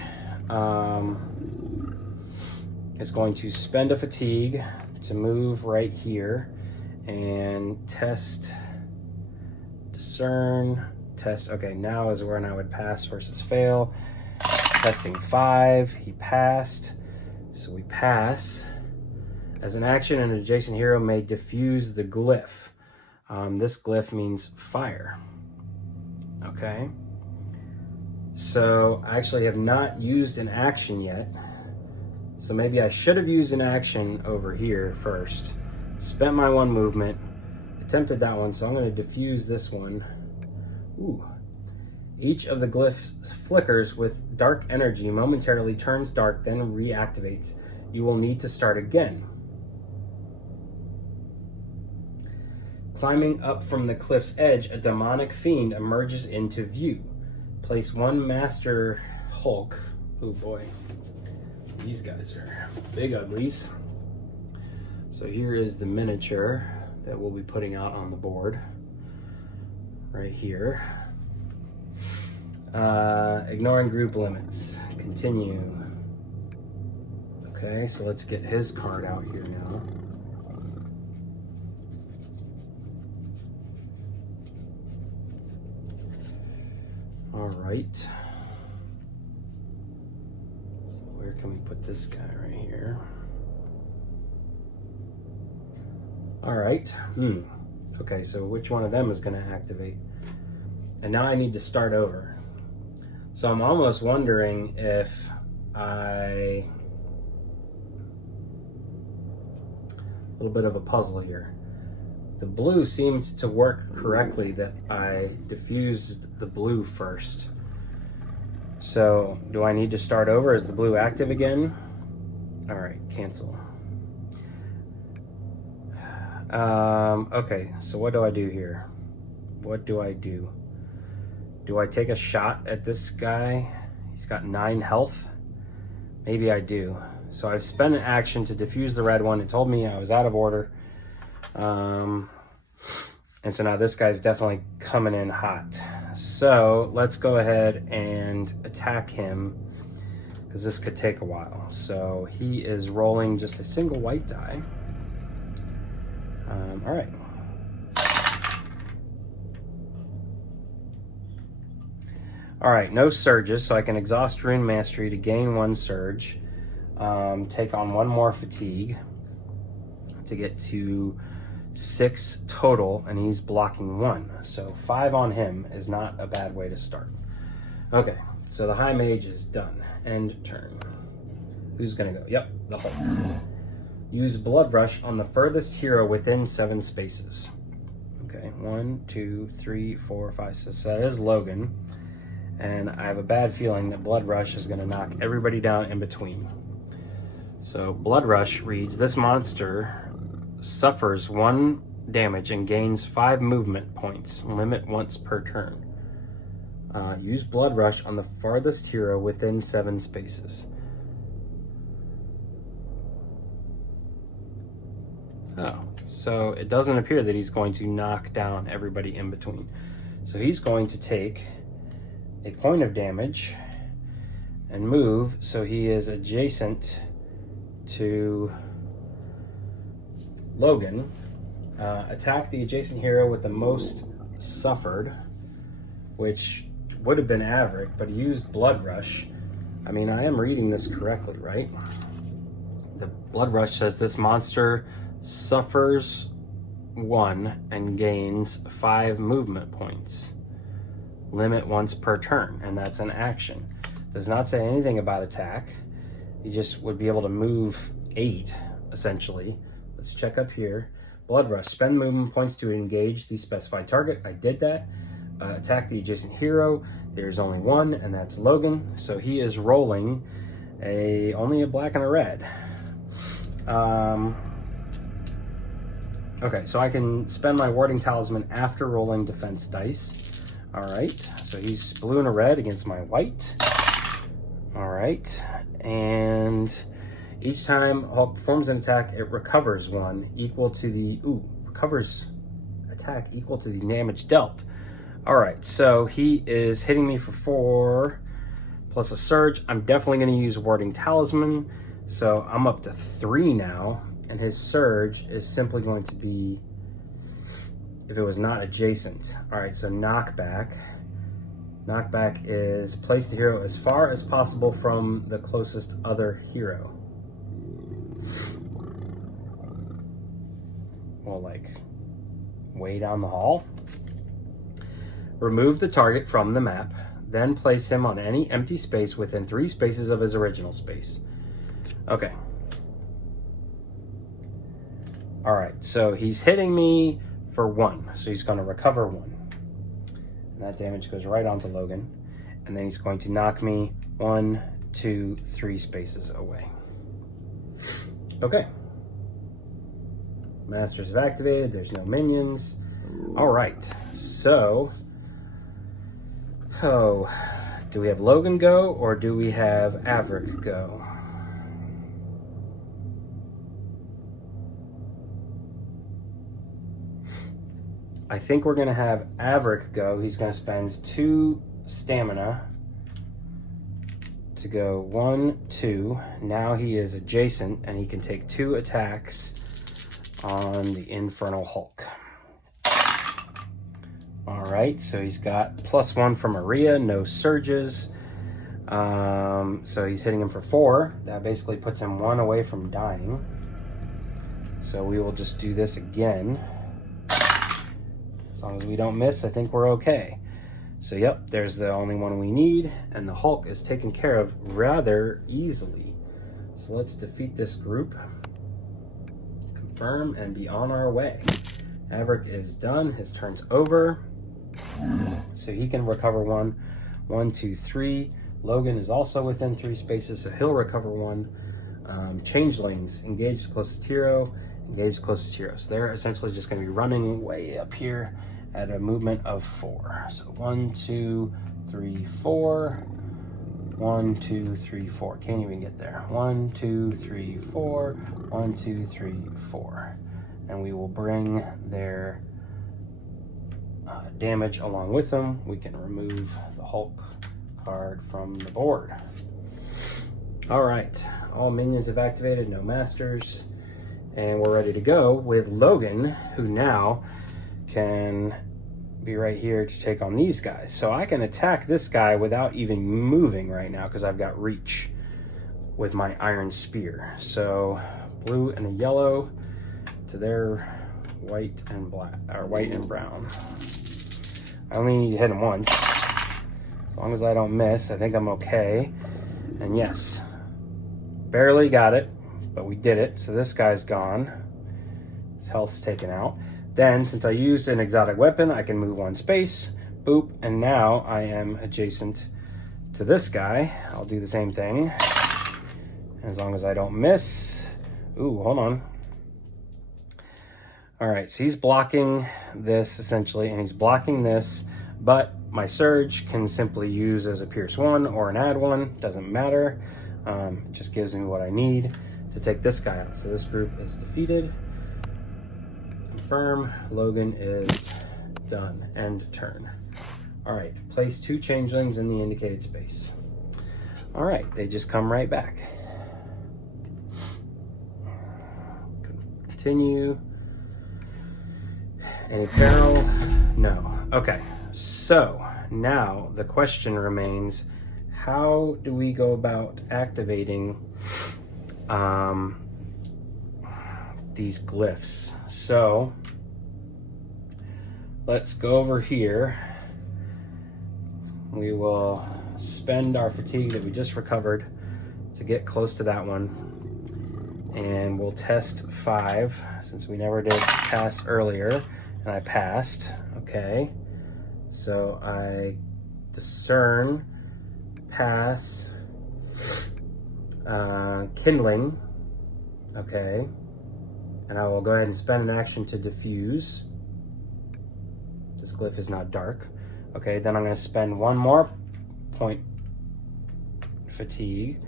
is going to spend a fatigue to move right here and test, discern, test. Okay, now is when I would pass versus fail. Testing 5, he passed. So we pass. As an action, an adjacent hero may diffuse the glyph. This glyph means fire. Okay. So I actually have not used an action yet. So maybe I should have used an action over here first. Spent my 1 movement. Attempted that one, so I'm going to diffuse this one. Ooh. Each of the glyphs flickers with dark energy, momentarily turns dark, then reactivates. You will need to start again. Climbing up from the cliff's edge, a demonic fiend emerges into view. Place 1 master Hulk. Oh boy, these guys are big uglies. So here is the miniature that we'll be putting out on the board right here. Ignoring group limits. Continue. Okay, so let's get his card out here now. All right. Where can we put this guy right here? All right. Okay, so which one of them is going to activate? And now I need to start over. So I'm almost wondering if a little bit of a puzzle here. The blue seemed to work correctly, that I diffused the blue first. So do I need to start over? Is the blue active again? All right, cancel. Okay, so what do I do here? What do I do? Do I take a shot at this guy? He's got 9 health. Maybe I do. So I've spent an action to diffuse the red one. It told me I was out of order. And so now this guy's definitely coming in hot. So let's go ahead and attack him, because this could take a while. So he is rolling just a single white die. All right. All right, no surges, so I can exhaust Rune Mastery to gain 1 surge, take on 1 more fatigue to get to 6 total, and he's blocking 1. So 5 on him is not a bad way to start. Okay, so the High Mage is done. End turn. Who's gonna go? Yep, the Hulk. Use Blood Rush on the furthest hero within 7 spaces. Okay, 1, 2, 3, 4, 5, 6. So that is Logan. And I have a bad feeling that Blood Rush is gonna knock everybody down in between. So Blood Rush reads, this monster suffers 1 damage and gains 5 movement points, limit once per turn. Use Blood Rush on the farthest hero within 7 spaces. Oh, so it doesn't appear that he's going to knock down everybody in between. So he's going to take a point of damage and move, so he is adjacent to Logan. Attack the adjacent hero with the most suffered, which would have been Averick, but he used Blood Rush. I mean, I am reading this correctly, right? The Blood Rush says this monster suffers 1 and gains 5 movement points. Limit once per turn, and that's an action. Does not say anything about attack. You just would be able to move 8, essentially. Let's check up here. Blood Rush. Spend movement points to engage the specified target. I did that. Attack the adjacent hero. There's only one, and that's Logan. So he is rolling only a black and a red. Okay, so I can spend my Warding Talisman after rolling defense dice. All right, so he's blue and a red against my white. All right, and each time Hulk performs an attack, it recovers 1 equal to the, recovers attack equal to the damage dealt. All right, so he is hitting me for 4 plus a surge. I'm definitely going to use Warding Talisman, so I'm up to 3 now, and his surge is simply going to be, if it was not adjacent. All right, so knockback. Knockback is place the hero as far as possible from the closest other hero. Well, like, way down the hall. Remove the target from the map, then place him on any empty space within 3 spaces of his original space. Okay. All right, so he's hitting me for 1, so he's going to recover 1. And that damage goes right onto Logan. And then he's going to knock me 1, 2, 3 spaces away. Okay. Masters have activated. There's no minions. All right. So, do we have Logan go or do we have Averick go? I think we're going to have Averick go. He's going to spend 2 stamina to go 1, 2. Now he is adjacent and he can take 2 attacks on the Infernal Hulk. All right, so he's got +1 from Maria, no surges. So he's hitting him for 4. That basically puts him 1 away from dying. So we will just do this again. As long as we don't miss, I think we're okay. So yep, there's the only one we need, and the Hulk is taken care of rather easily. So let's defeat this group, confirm, and be on our way. Averick is done, his turn's over. So he can recover 1, 1, 2, 3. Logan is also within 3 spaces, so he'll recover 1. Changelings, engage the closest hero, engage the closest hero. So they're essentially just gonna be running way up here at a movement of 4. So 1, 2, 3, 4. 1, 2, 3, 4. Can't even get there. 1, 2, 3, 4. 1, 2, 3, 4. And we will bring their damage along with them. We can remove the Hulk card from the board. All right, all minions have activated, no masters. And we're ready to go with Logan, who now can be right here to take on these guys. So I can attack this guy without even moving right now because I've got reach with my iron spear. So blue and a yellow to their white and black, or white and brown. I only need to hit him once. As long as I don't miss, I think I'm okay. And yes, barely got it, but we did it. So this guy's gone. His health's taken out. Then, since I used an exotic weapon, I can move 1 space. Boop. And now I am adjacent to this guy. I'll do the same thing. As long as I don't miss. Ooh, hold on. All right, so he's blocking this essentially, and he's blocking this, but my surge can simply use as a Pierce 1 or an Add 1. Doesn't matter. It just gives me what I need to take this guy out. So this group is defeated. Confirm. Logan is done. End turn. All right, place 2 changelings in the indicated space. All right, they just come right back. Continue. Any peril? No. Okay, so now the question remains, how do we go about activating these glyphs? So let's go over here. We will spend our fatigue that we just recovered to get close to that one, and we'll test 5 since we never did pass earlier, and I passed. Okay, so I discern, pass, kindling. Okay, and I will go ahead and spend an action to diffuse. This glyph is not dark. Okay, then I'm going to spend 1 more point fatigue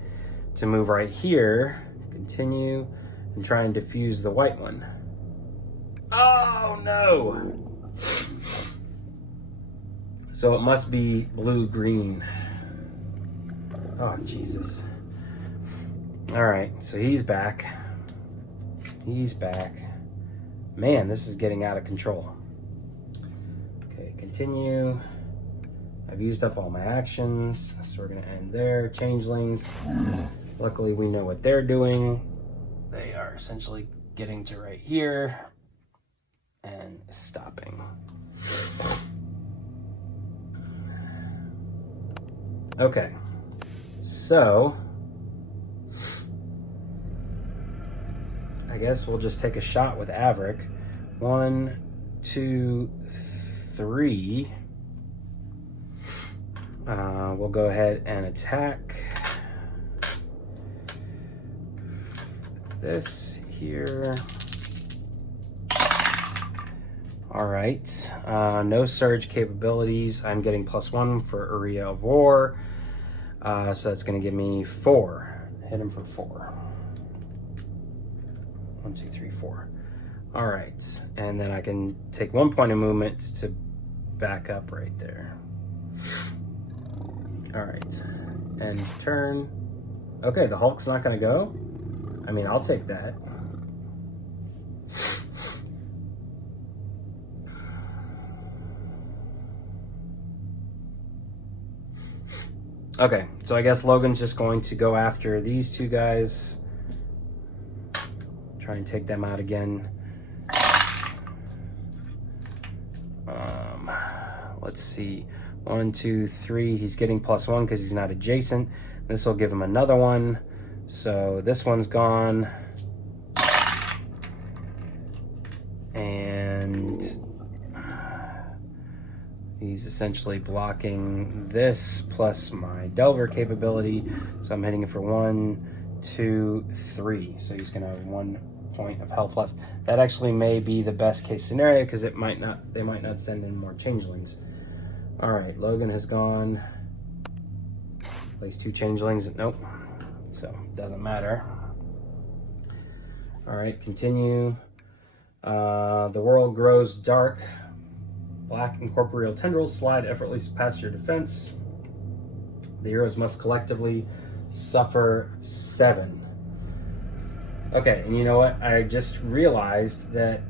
to move right here, continue, and try and diffuse the white one. Oh no! So it must be blue-green. Oh, Jesus. All right, so he's back. He's back. Man, this is getting out of control. Okay, continue. I've used up all my actions, so we're gonna end there. Changelings. Luckily, we know what they're doing. They are essentially getting to right here and stopping. Okay, so I guess we'll just take a shot with Averick. 1, 2, 3. We'll go ahead and attack this here. All right, no surge capabilities. I'm getting +1 for Area of War. So that's gonna give me 4. Hit him for 4. 1, 2, 3, 4. All right, and then I can take 1 point of movement to back up right there. All right, and turn. Okay, the Hulk's not gonna go. I mean, I'll take that. Okay, so I guess Logan's just going to go after these 2 guys. Try and take them out again. Let's see. 1, 2, 3. He's getting +1 because he's not adjacent. This will give him another one. So this one's gone. And he's essentially blocking this plus my Delver capability. So I'm hitting it for 1, 2, 3. So he's gonna have 1 point of health left. That actually may be the best case scenario because they might not send in more changelings. All right, Logan has gone. Place 2 changelings. Nope. So doesn't matter. All right, continue. The world grows dark. Black incorporeal tendrils slide effortlessly past your defense. The heroes must collectively suffer 7. Okay, and you know what? I just realized that.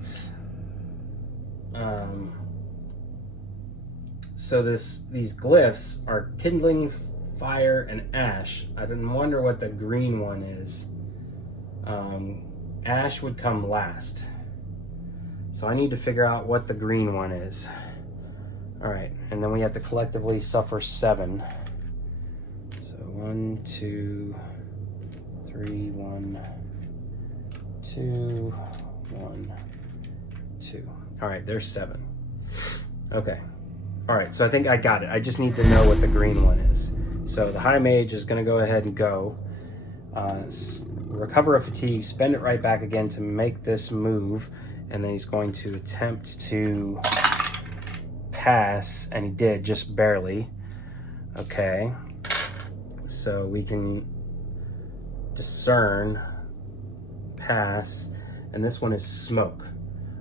So these glyphs are kindling, fire, and ash. I didn't wonder what the green one is. Ash would come last. So I need to figure out what the green one is. All right, and then we have to collectively suffer 7. So 1, 2, 3, 1, 2, 1, 2. All right, there's 7. Okay. All right, so I think I got it. I just need to know what the green one is. So the High Mage is gonna go ahead and go. Recover a fatigue, spend it right back again to make this move, and then he's going to attempt to pass, and he did, just barely. Okay, so we can discern, pass, and this one is smoke.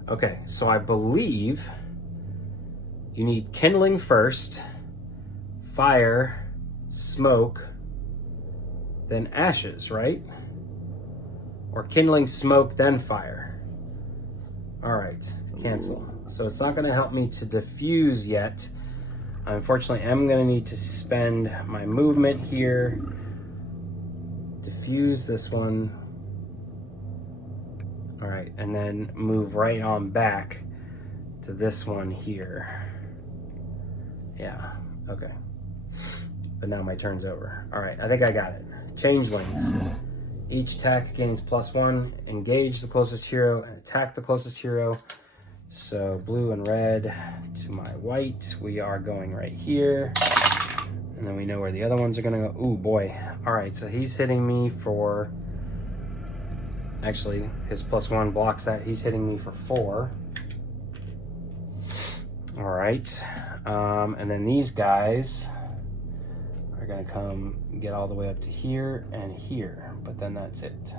Okay, so I believe you need kindling first, fire, smoke, then ashes, right? Or kindling, smoke, then fire. All right, cancel. So it's not gonna help me to diffuse yet. Unfortunately, I'm going to need to spend my movement here. Diffuse this one. All right, and then move right on back to this one here. Yeah, okay. But now my turn's over. All right, I think I got it. Changelings. Each attack gains +1. Engage the closest hero and attack the closest hero. So blue and red to my white. We are going right here. And then we know where the other ones are gonna go. Ooh, boy. All right, so he's hitting me for... Actually, his +1 blocks that. He's hitting me for 4. All right. And then these guys are gonna come get all the way up to here and here, but then that's it.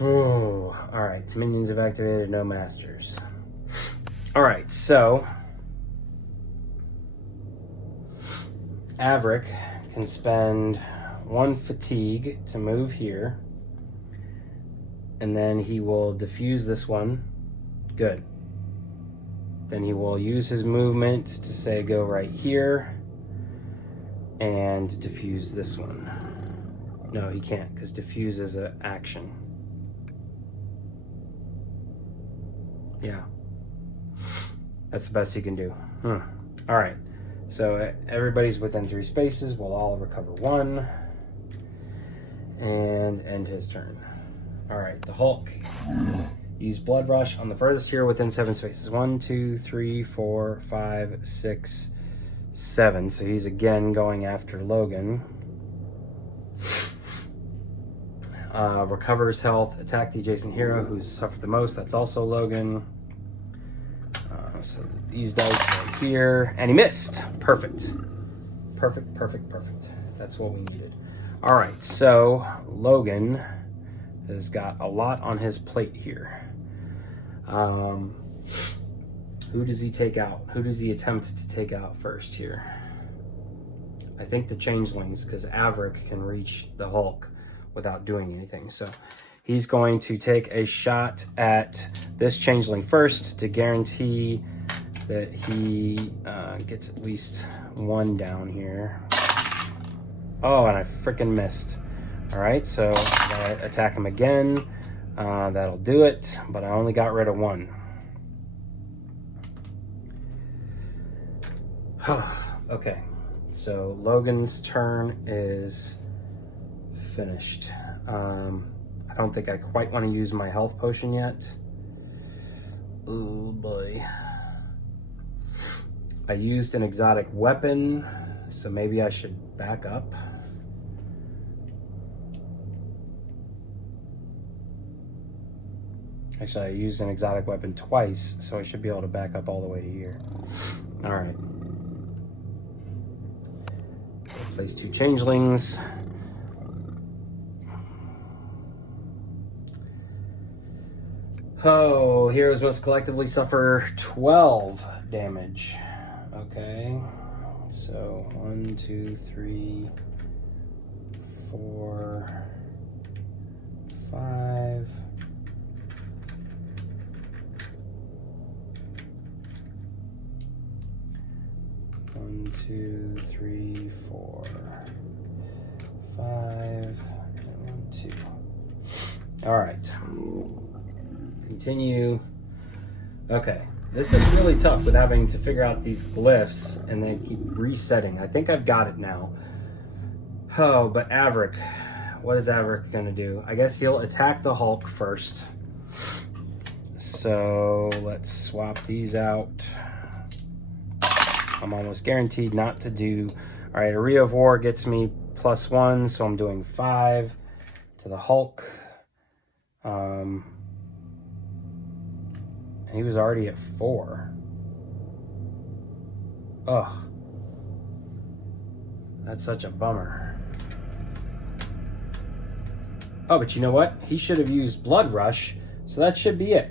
Oh, all right, minions have activated, no masters. All right, so Averick can spend 1 fatigue to move here, and then he will diffuse this one. Good. Then he will use his movement to say go right here and diffuse this one. No, he can't, because diffuse is an action. Yeah. That's the best he can do. All right. So everybody's within 3 spaces. We'll all recover 1 and end his turn. All right, the Hulk. Use Blood Rush on the furthest hero within 7 spaces. 1, 2, 3, 4, 5, 6, 7. So he's again going after Logan. Recovers health. Attack the adjacent hero who's suffered the most. That's also Logan. So these dice right here. And he missed. Perfect. Perfect, perfect, perfect. That's what we needed. All right, so Logan has got a lot on his plate here. Who does he take out? Who does he attempt to take out first here? I think the Changelings, because Averick can reach the Hulk without doing anything. So he's going to take a shot at this Changeling first to guarantee that he gets at least 1 down here. Oh, and I freaking missed. All right, so I attack him again. That'll do it, but I only got rid of 1. Okay, so Logan's turn is finished. I don't think I quite want to use my health potion yet. Oh boy. I used an exotic weapon, so maybe I should back up. Actually, I used an exotic weapon twice, so I should be able to back up all the way to here. All right. Place 2 Changelings. Oh, heroes must collectively suffer 12 damage. Okay. So 1, 2, 3, 4, 5. One, 2, 3, 4, 5, and 1, 2. All right. Continue. Okay. This is really tough with having to figure out these glyphs and then keep resetting. I think I've got it now. Oh, but Averick. What is Averick going to do? I guess he'll attack the Hulk first. So let's swap these out. I'm almost guaranteed not to do. All right, Area of War gets me +1, so I'm doing 5 to the Hulk. He was already at 4. Ugh. That's such a bummer. Oh, but you know what? He should have used Blood Rush, so that should be it.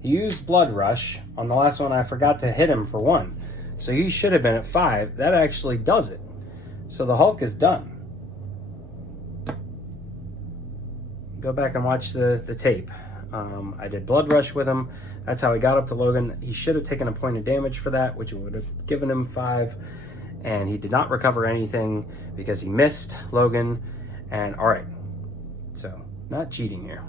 He used Blood Rush. On the last one, I forgot to hit him for 1. So he should have been at 5. That actually does it. So the Hulk is done. Go back and watch the tape. I did Blood Rush with him. That's how he got up to Logan. He should have taken a point of damage for that, which would have given him 5. And he did not recover anything because he missed Logan. And all right, so not cheating here.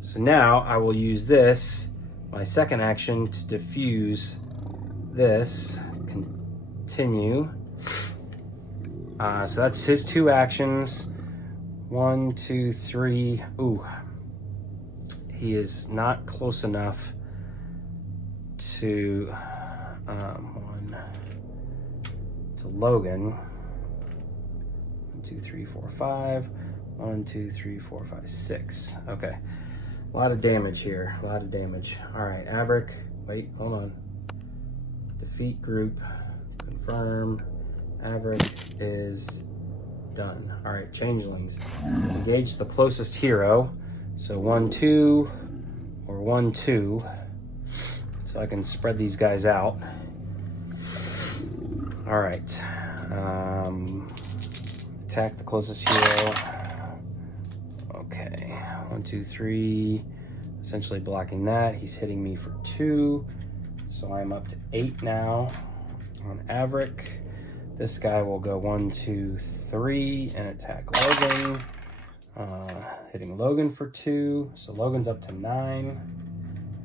So now I will use this, my second action, to diffuse this. Continue. So that's his 2 actions. 1, 2, 3. Ooh, he is not close enough to to Logan. 1, 2, 3, 4, 5. 1, 2, 3, 4, 5, 6. Okay. A lot of damage here. A lot of damage. All right, Averic. Wait, hold on. Defeat group. Confirm. Averic is done. All right, changelings. Engage the closest hero. So 1, 2, or 1, 2. So I can spread these guys out. All right. Attack the closest hero. Okay. 1, 2, 3. Essentially blocking that. He's hitting me for 2. So I'm up to 8 now on Averic. This guy will go 1, 2, 3 and attack Logan. Hitting Logan for 2. So Logan's up to 9.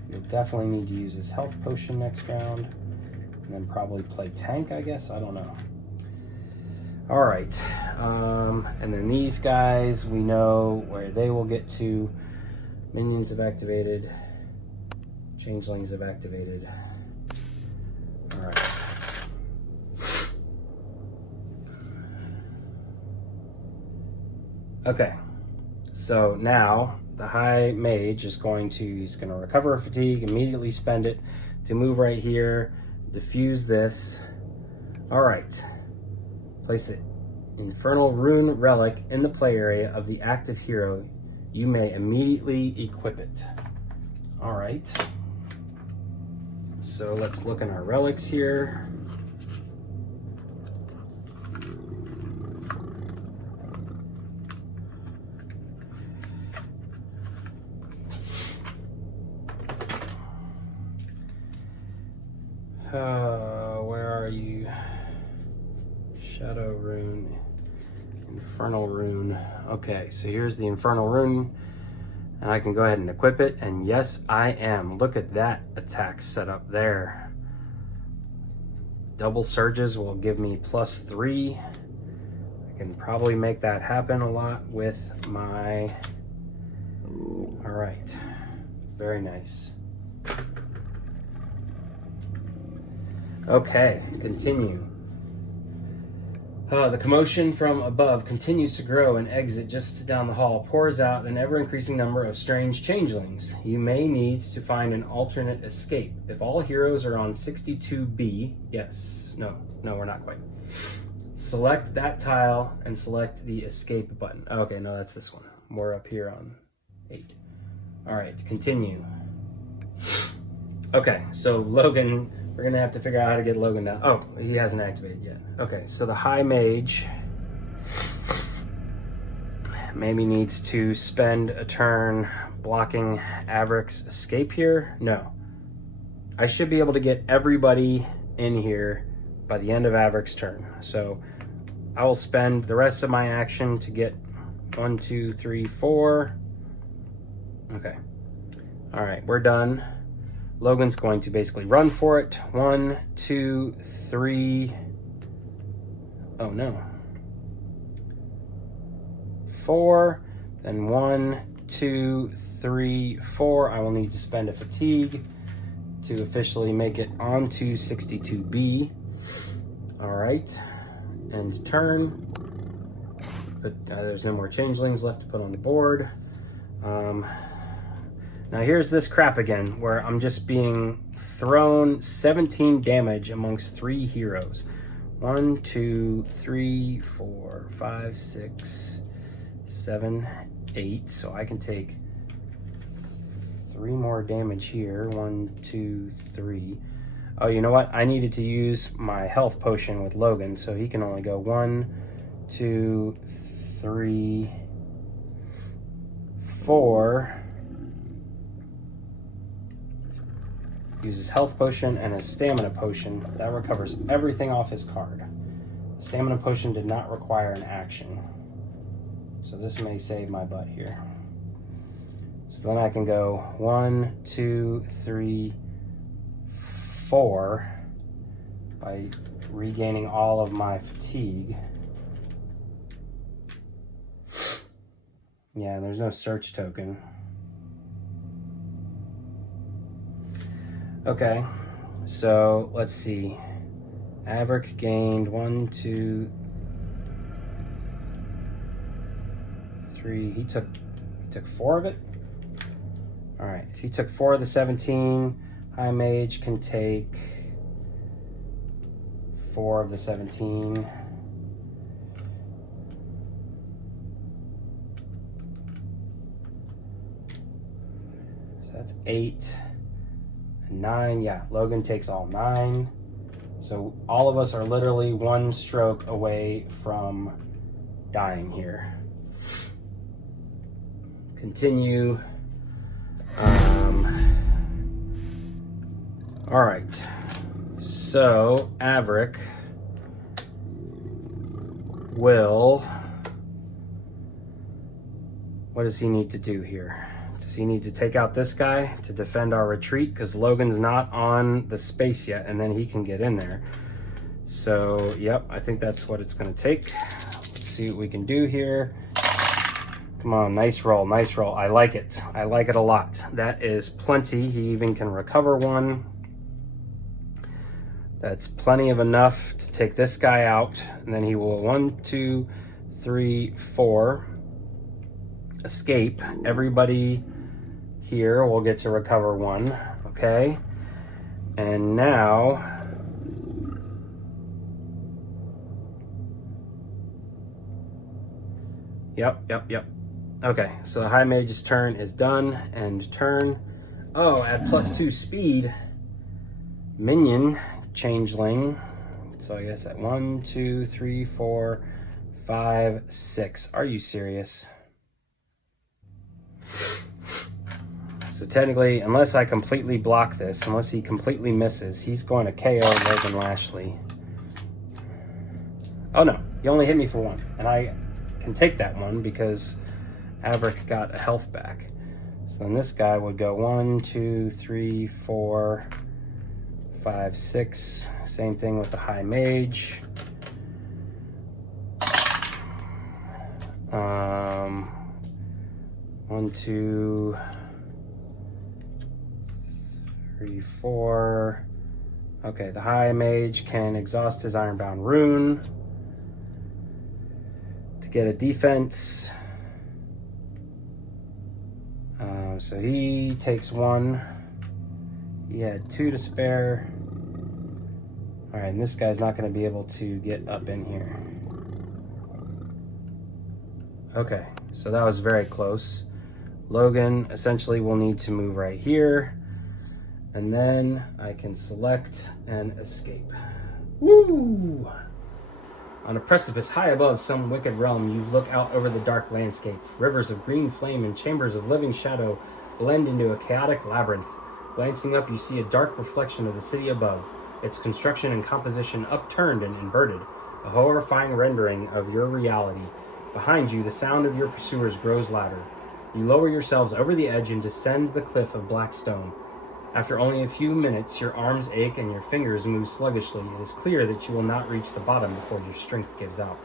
You'll definitely need to use his health potion next round. And then probably play tank, I guess. I don't know. All right. And then these guys, we know where they will get to. Minions have activated. Changelings have activated. All right. Okay. So now the high mage is he's going to recover a fatigue, immediately spend it to move right here, diffuse this. All right. Place the Infernal Rune Relic in the play area of the active hero. You may immediately equip it. All right. So let's look in our relics here. Where are you? Shadow Rune. Infernal Rune. Okay, so here's the Infernal Rune. And I can go ahead and equip it. And yes, I am. Look at that attack set up there. Double surges will give me +3. I can probably make that happen a lot with my... All right. Very nice. Okay, continue. The commotion from above continues to grow and exit just down the hall pours out an ever-increasing number of strange changelings. You may need to find an alternate escape. If all heroes are on 62B, yes, no, we're not quite. Select that tile and select the escape button. Okay, no, that's this one. We're up here on 8. All right, continue. Okay, so Logan... We're gonna have to figure out how to get Logan down. Oh, he hasn't activated yet. Okay, so the high mage maybe needs to spend a turn blocking Averic's escape here. No. I should be able to get everybody in here by the end of Averic's turn. So I will spend the rest of my action to get 1, 2, 3, 4. Okay. All right, we're done. Logan's going to basically run for it. 1, 2, 3. Oh no. 4. Then 1, 2, 3, 4. I will need to spend a fatigue to officially make it onto 62B. All right. End turn. But there's no more changelings left to put on the board. Now here's this crap again, where I'm just being thrown 17 damage amongst 3 heroes. 1, 2, 3, 4, 5, 6, 7, 8. So I can take 3 more damage here. 1, 2, 3. Oh, you know what? I needed to use my health potion with Logan, so he can only go 1, 2, 3, 4. Uses health potion and a stamina potion. That recovers everything off his card. The stamina potion did not require an action. So this may save my butt here. So then I can go 1, 2, 3, 4 by regaining all of my fatigue. Yeah, there's no search token. Okay, so let's see. Averick gained 1, 2, 3. He took 4 of it. All right, so he took 4 of the 17. High Mage can take 4 of the 17. So that's 8 and 9. Yeah, Logan takes all 9. So all of us are literally 1 stroke away from dying here. Continue. All right, so Averick will, what does he need to do here? Does he need to take out this guy to defend our retreat? Because Logan's not on the space yet, and then he can get in there. So, yep, I think that's what it's going to take. Let's see what we can do here. Come on, nice roll, nice roll. I like it. I like it a lot. That is plenty. He even can recover 1. That's plenty of enough to take this guy out. And then he will 1, 2, 3, 4 escape. Everybody here will get to recover 1. Okay. And now Yep. Okay, so the High Mage's turn is done. End turn. Oh, at +2 speed, minion changeling. So I guess at 1, 2, 3, 4, 5, 6. Are you serious? So technically, unless I completely block this, unless he completely misses, he's going to KO Logan Lashley. Oh no, he only hit me for 1, and I can take that 1 because Averick got a health back. So then this guy would go 1, 2, 3, 4, 5, 6. Same thing with the High Mage. 1, 2, 3, 4. Okay, the High Mage can exhaust his Ironbound Rune to get a defense. So he takes 1. He had 2 to spare. All right, and this guy's not going to be able to get up in here. Okay, so that was very close. Logan essentially will need to move right here, and then I can select and escape. Woo! On a precipice high above some wicked realm, you look out over the dark landscape. Rivers of green flame and chambers of living shadow blend into a chaotic labyrinth. Glancing up, you see a dark reflection of the city above, its construction and composition upturned and inverted, a horrifying rendering of your reality. Behind you, the sound of your pursuers grows louder. You lower yourselves over the edge and descend the cliff of black stone. After only a few minutes, your arms ache and your fingers move sluggishly. It is clear that you will not reach the bottom before your strength gives out.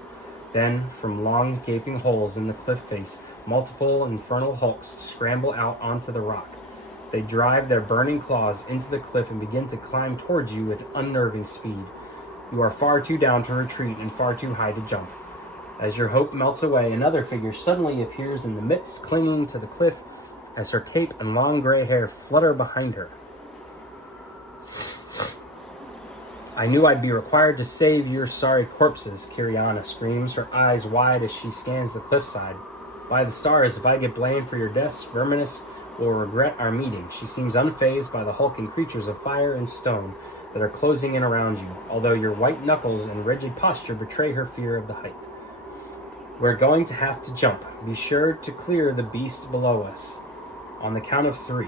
Then, from long, gaping holes in the cliff face, multiple infernal hulks scramble out onto the rock. They drive their burning claws into the cliff and begin to climb towards you with unnerving speed. You are far too down to retreat and far too high to jump. As your hope melts away, another figure suddenly appears in the midst, clinging to the cliff as her cape and long gray hair flutter behind her. I knew I'd be required to save your sorry corpses, Kiriana screams, her eyes wide as she scans the cliffside. By the stars, if I get blamed for your deaths, Verminus will regret our meeting. She seems unfazed by the hulking creatures of fire and stone that are closing in around you, although your white knuckles and rigid posture betray her fear of the height. We're going to have to jump. Be sure to clear the beast below us. On the count of 3.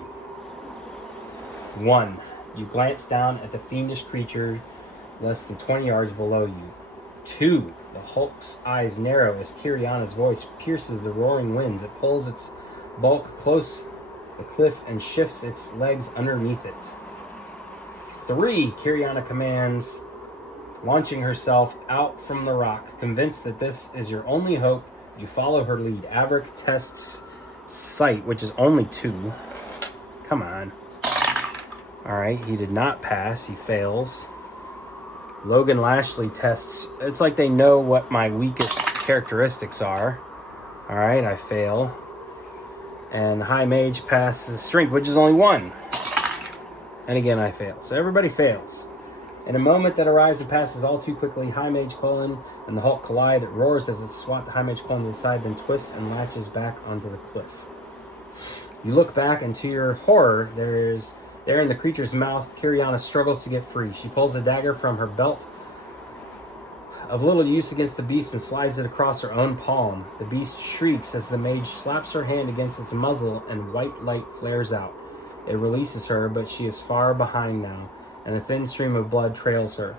1, You glance down at the fiendish creature less than 20 yards below you. 2. The Hulk's eyes narrow as Kiriana's voice pierces the roaring winds. It pulls its bulk close the cliff and shifts its legs underneath it. 3. Kiriana commands, launching herself out from the rock. Convinced that this is your only hope, you follow her lead. Averick tests sight, which is only 2. Come on. Alright, he did not pass. He fails. Logan Lashley tests. It's like they know what my weakest characteristics are. Alright, I fail. And High Mage passes Strength, which is only 1. And again, I fail. So everybody fails. In a moment that arrives and passes all too quickly, High Mage Colin and the Hulk collide. It roars as it swats High Mage Colin to the side, then twists and latches back onto the cliff. You look back, and to your horror, there in the creature's mouth, Kiriana struggles to get free. She pulls a dagger from her belt, of little use against the beast, and slides it across her own palm. The beast shrieks as the mage slaps her hand against its muzzle, and white light flares out. It releases her, but she is far behind now, and a thin stream of blood trails her.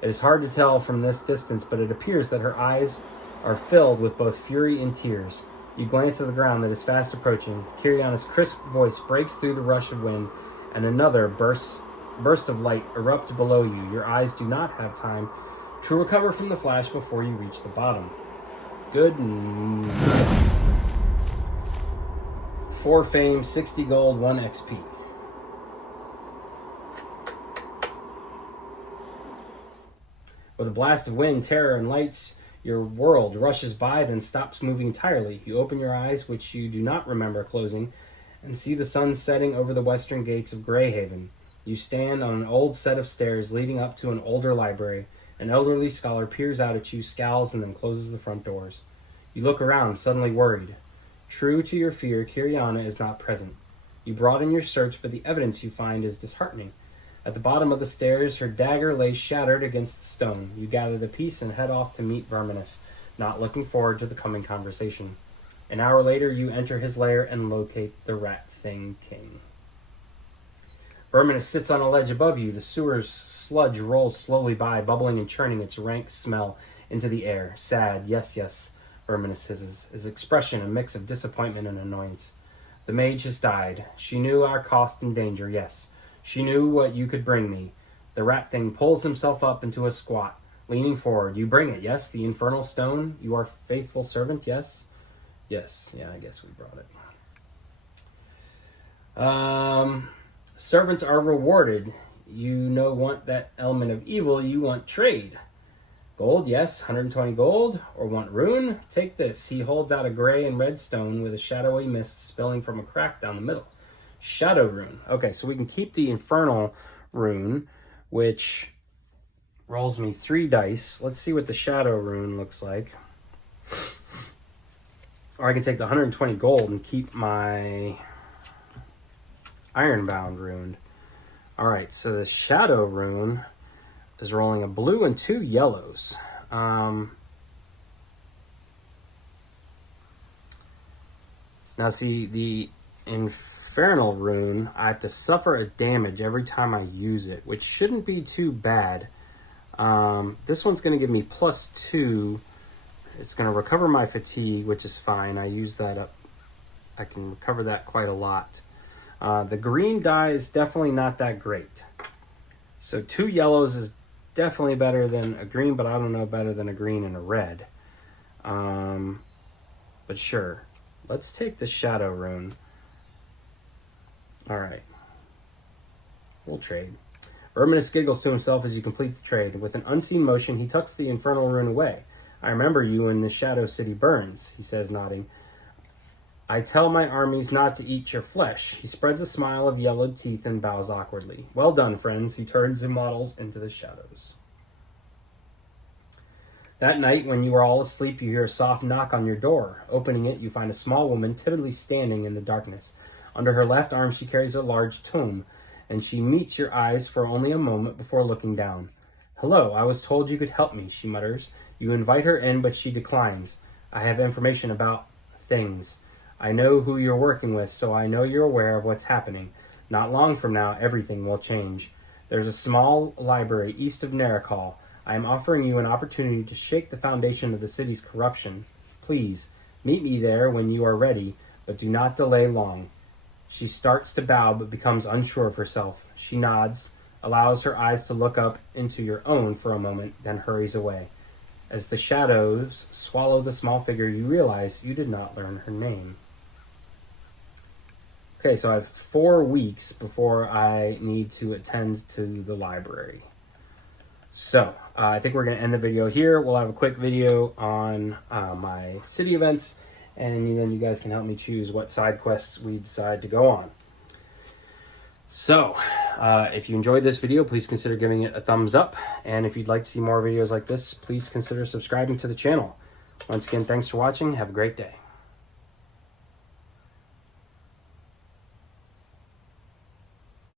It is hard to tell from this distance, but it appears that her eyes are filled with both fury and tears. You glance at the ground that is fast approaching. Kiriana's crisp voice breaks through the rush of wind, and another burst of light erupt below you. Your eyes do not have time to recover from the flash before you reach the bottom. Good. 4 fame, 60 gold, 1 XP. With a blast of wind, terror, and lights, your world rushes by, then stops moving entirely. You open your eyes, which you do not remember closing, and see the sun setting over the western gates of Greyhaven. You stand on an old set of stairs leading up to an older library. An elderly scholar peers out at you, scowls, and then closes the front doors. You look around, suddenly worried. True to your fear, Kiriana is not present. You broaden your search, but the evidence you find is disheartening. At the bottom of the stairs, her dagger lays shattered against the stone. You gather the piece and head off to meet Verminus, not looking forward to the coming conversation. An hour later, you enter his lair and locate the Rat Thing King. Verminus sits on a ledge above you. The sewer's sludge rolls slowly by, bubbling and churning its rank smell into the air. Sad, yes, Verminus hisses, his expression a mix of disappointment and annoyance. The mage has died. She knew our cost and danger, yes. She knew what you could bring me. The rat thing pulls himself up into a squat, leaning forward. You bring it, yes? The infernal stone? You are faithful servant, yes? Yes, yeah, I guess we brought it. Servants are rewarded. You want that element of evil, you want trade. Gold, yes, 120 gold. Or want rune? Take this. He holds out a gray and red stone with a shadowy mist spilling from a crack down the middle. Shadow rune. Okay, so we can keep the infernal rune, which rolls me 3 dice. Let's see what the shadow rune looks like. Or I can take the 120 gold and keep my ironbound rune. Alright, so the shadow rune is rolling a blue and 2 yellows. Now see, the Infernal rune, I have to suffer a damage every time I use it, which shouldn't be too bad. This one's going to give me +2. It's going to recover my fatigue, which is fine. I use that up. I can recover that quite a lot. The green die is definitely not that great. So 2 yellows is definitely better than a green, but I don't know better than a green and a red. But sure. Let's take the shadow rune. Alright. We'll trade. Verminus giggles to himself as you complete the trade. With an unseen motion, he tucks the infernal rune away. I remember you when the Shadow City burns, he says, nodding. I tell my armies not to eat your flesh. He spreads a smile of yellowed teeth and bows awkwardly. Well done, friends. He turns and waddles into the shadows. That night, when you are all asleep, you hear a soft knock on your door. Opening it, you find a small woman timidly standing in the darkness. Under her left arm, she carries a large tome, and she meets your eyes for only a moment before looking down. Hello, I was told you could help me, she mutters. You invite her in, but she declines. I have information about things. I know who you're working with, so I know you're aware of what's happening. Not long from now, everything will change. There's a small library east of Narikal. I am offering you an opportunity to shake the foundation of the city's corruption. Please, meet me there when you are ready, but do not delay long." She starts to bow, but becomes unsure of herself. She nods, allows her eyes to look up into your own for a moment, then hurries away. As the shadows swallow the small figure, you realize you did not learn her name. Okay, so I have 4 weeks before I need to attend to the library. So, I think we're going to end the video here. We'll have a quick video on my city events, and then you guys can help me choose what side quests we decide to go on. So, if you enjoyed this video, please consider giving it a thumbs up. And if you'd like to see more videos like this, please consider subscribing to the channel. Once again, thanks for watching. Have a great day.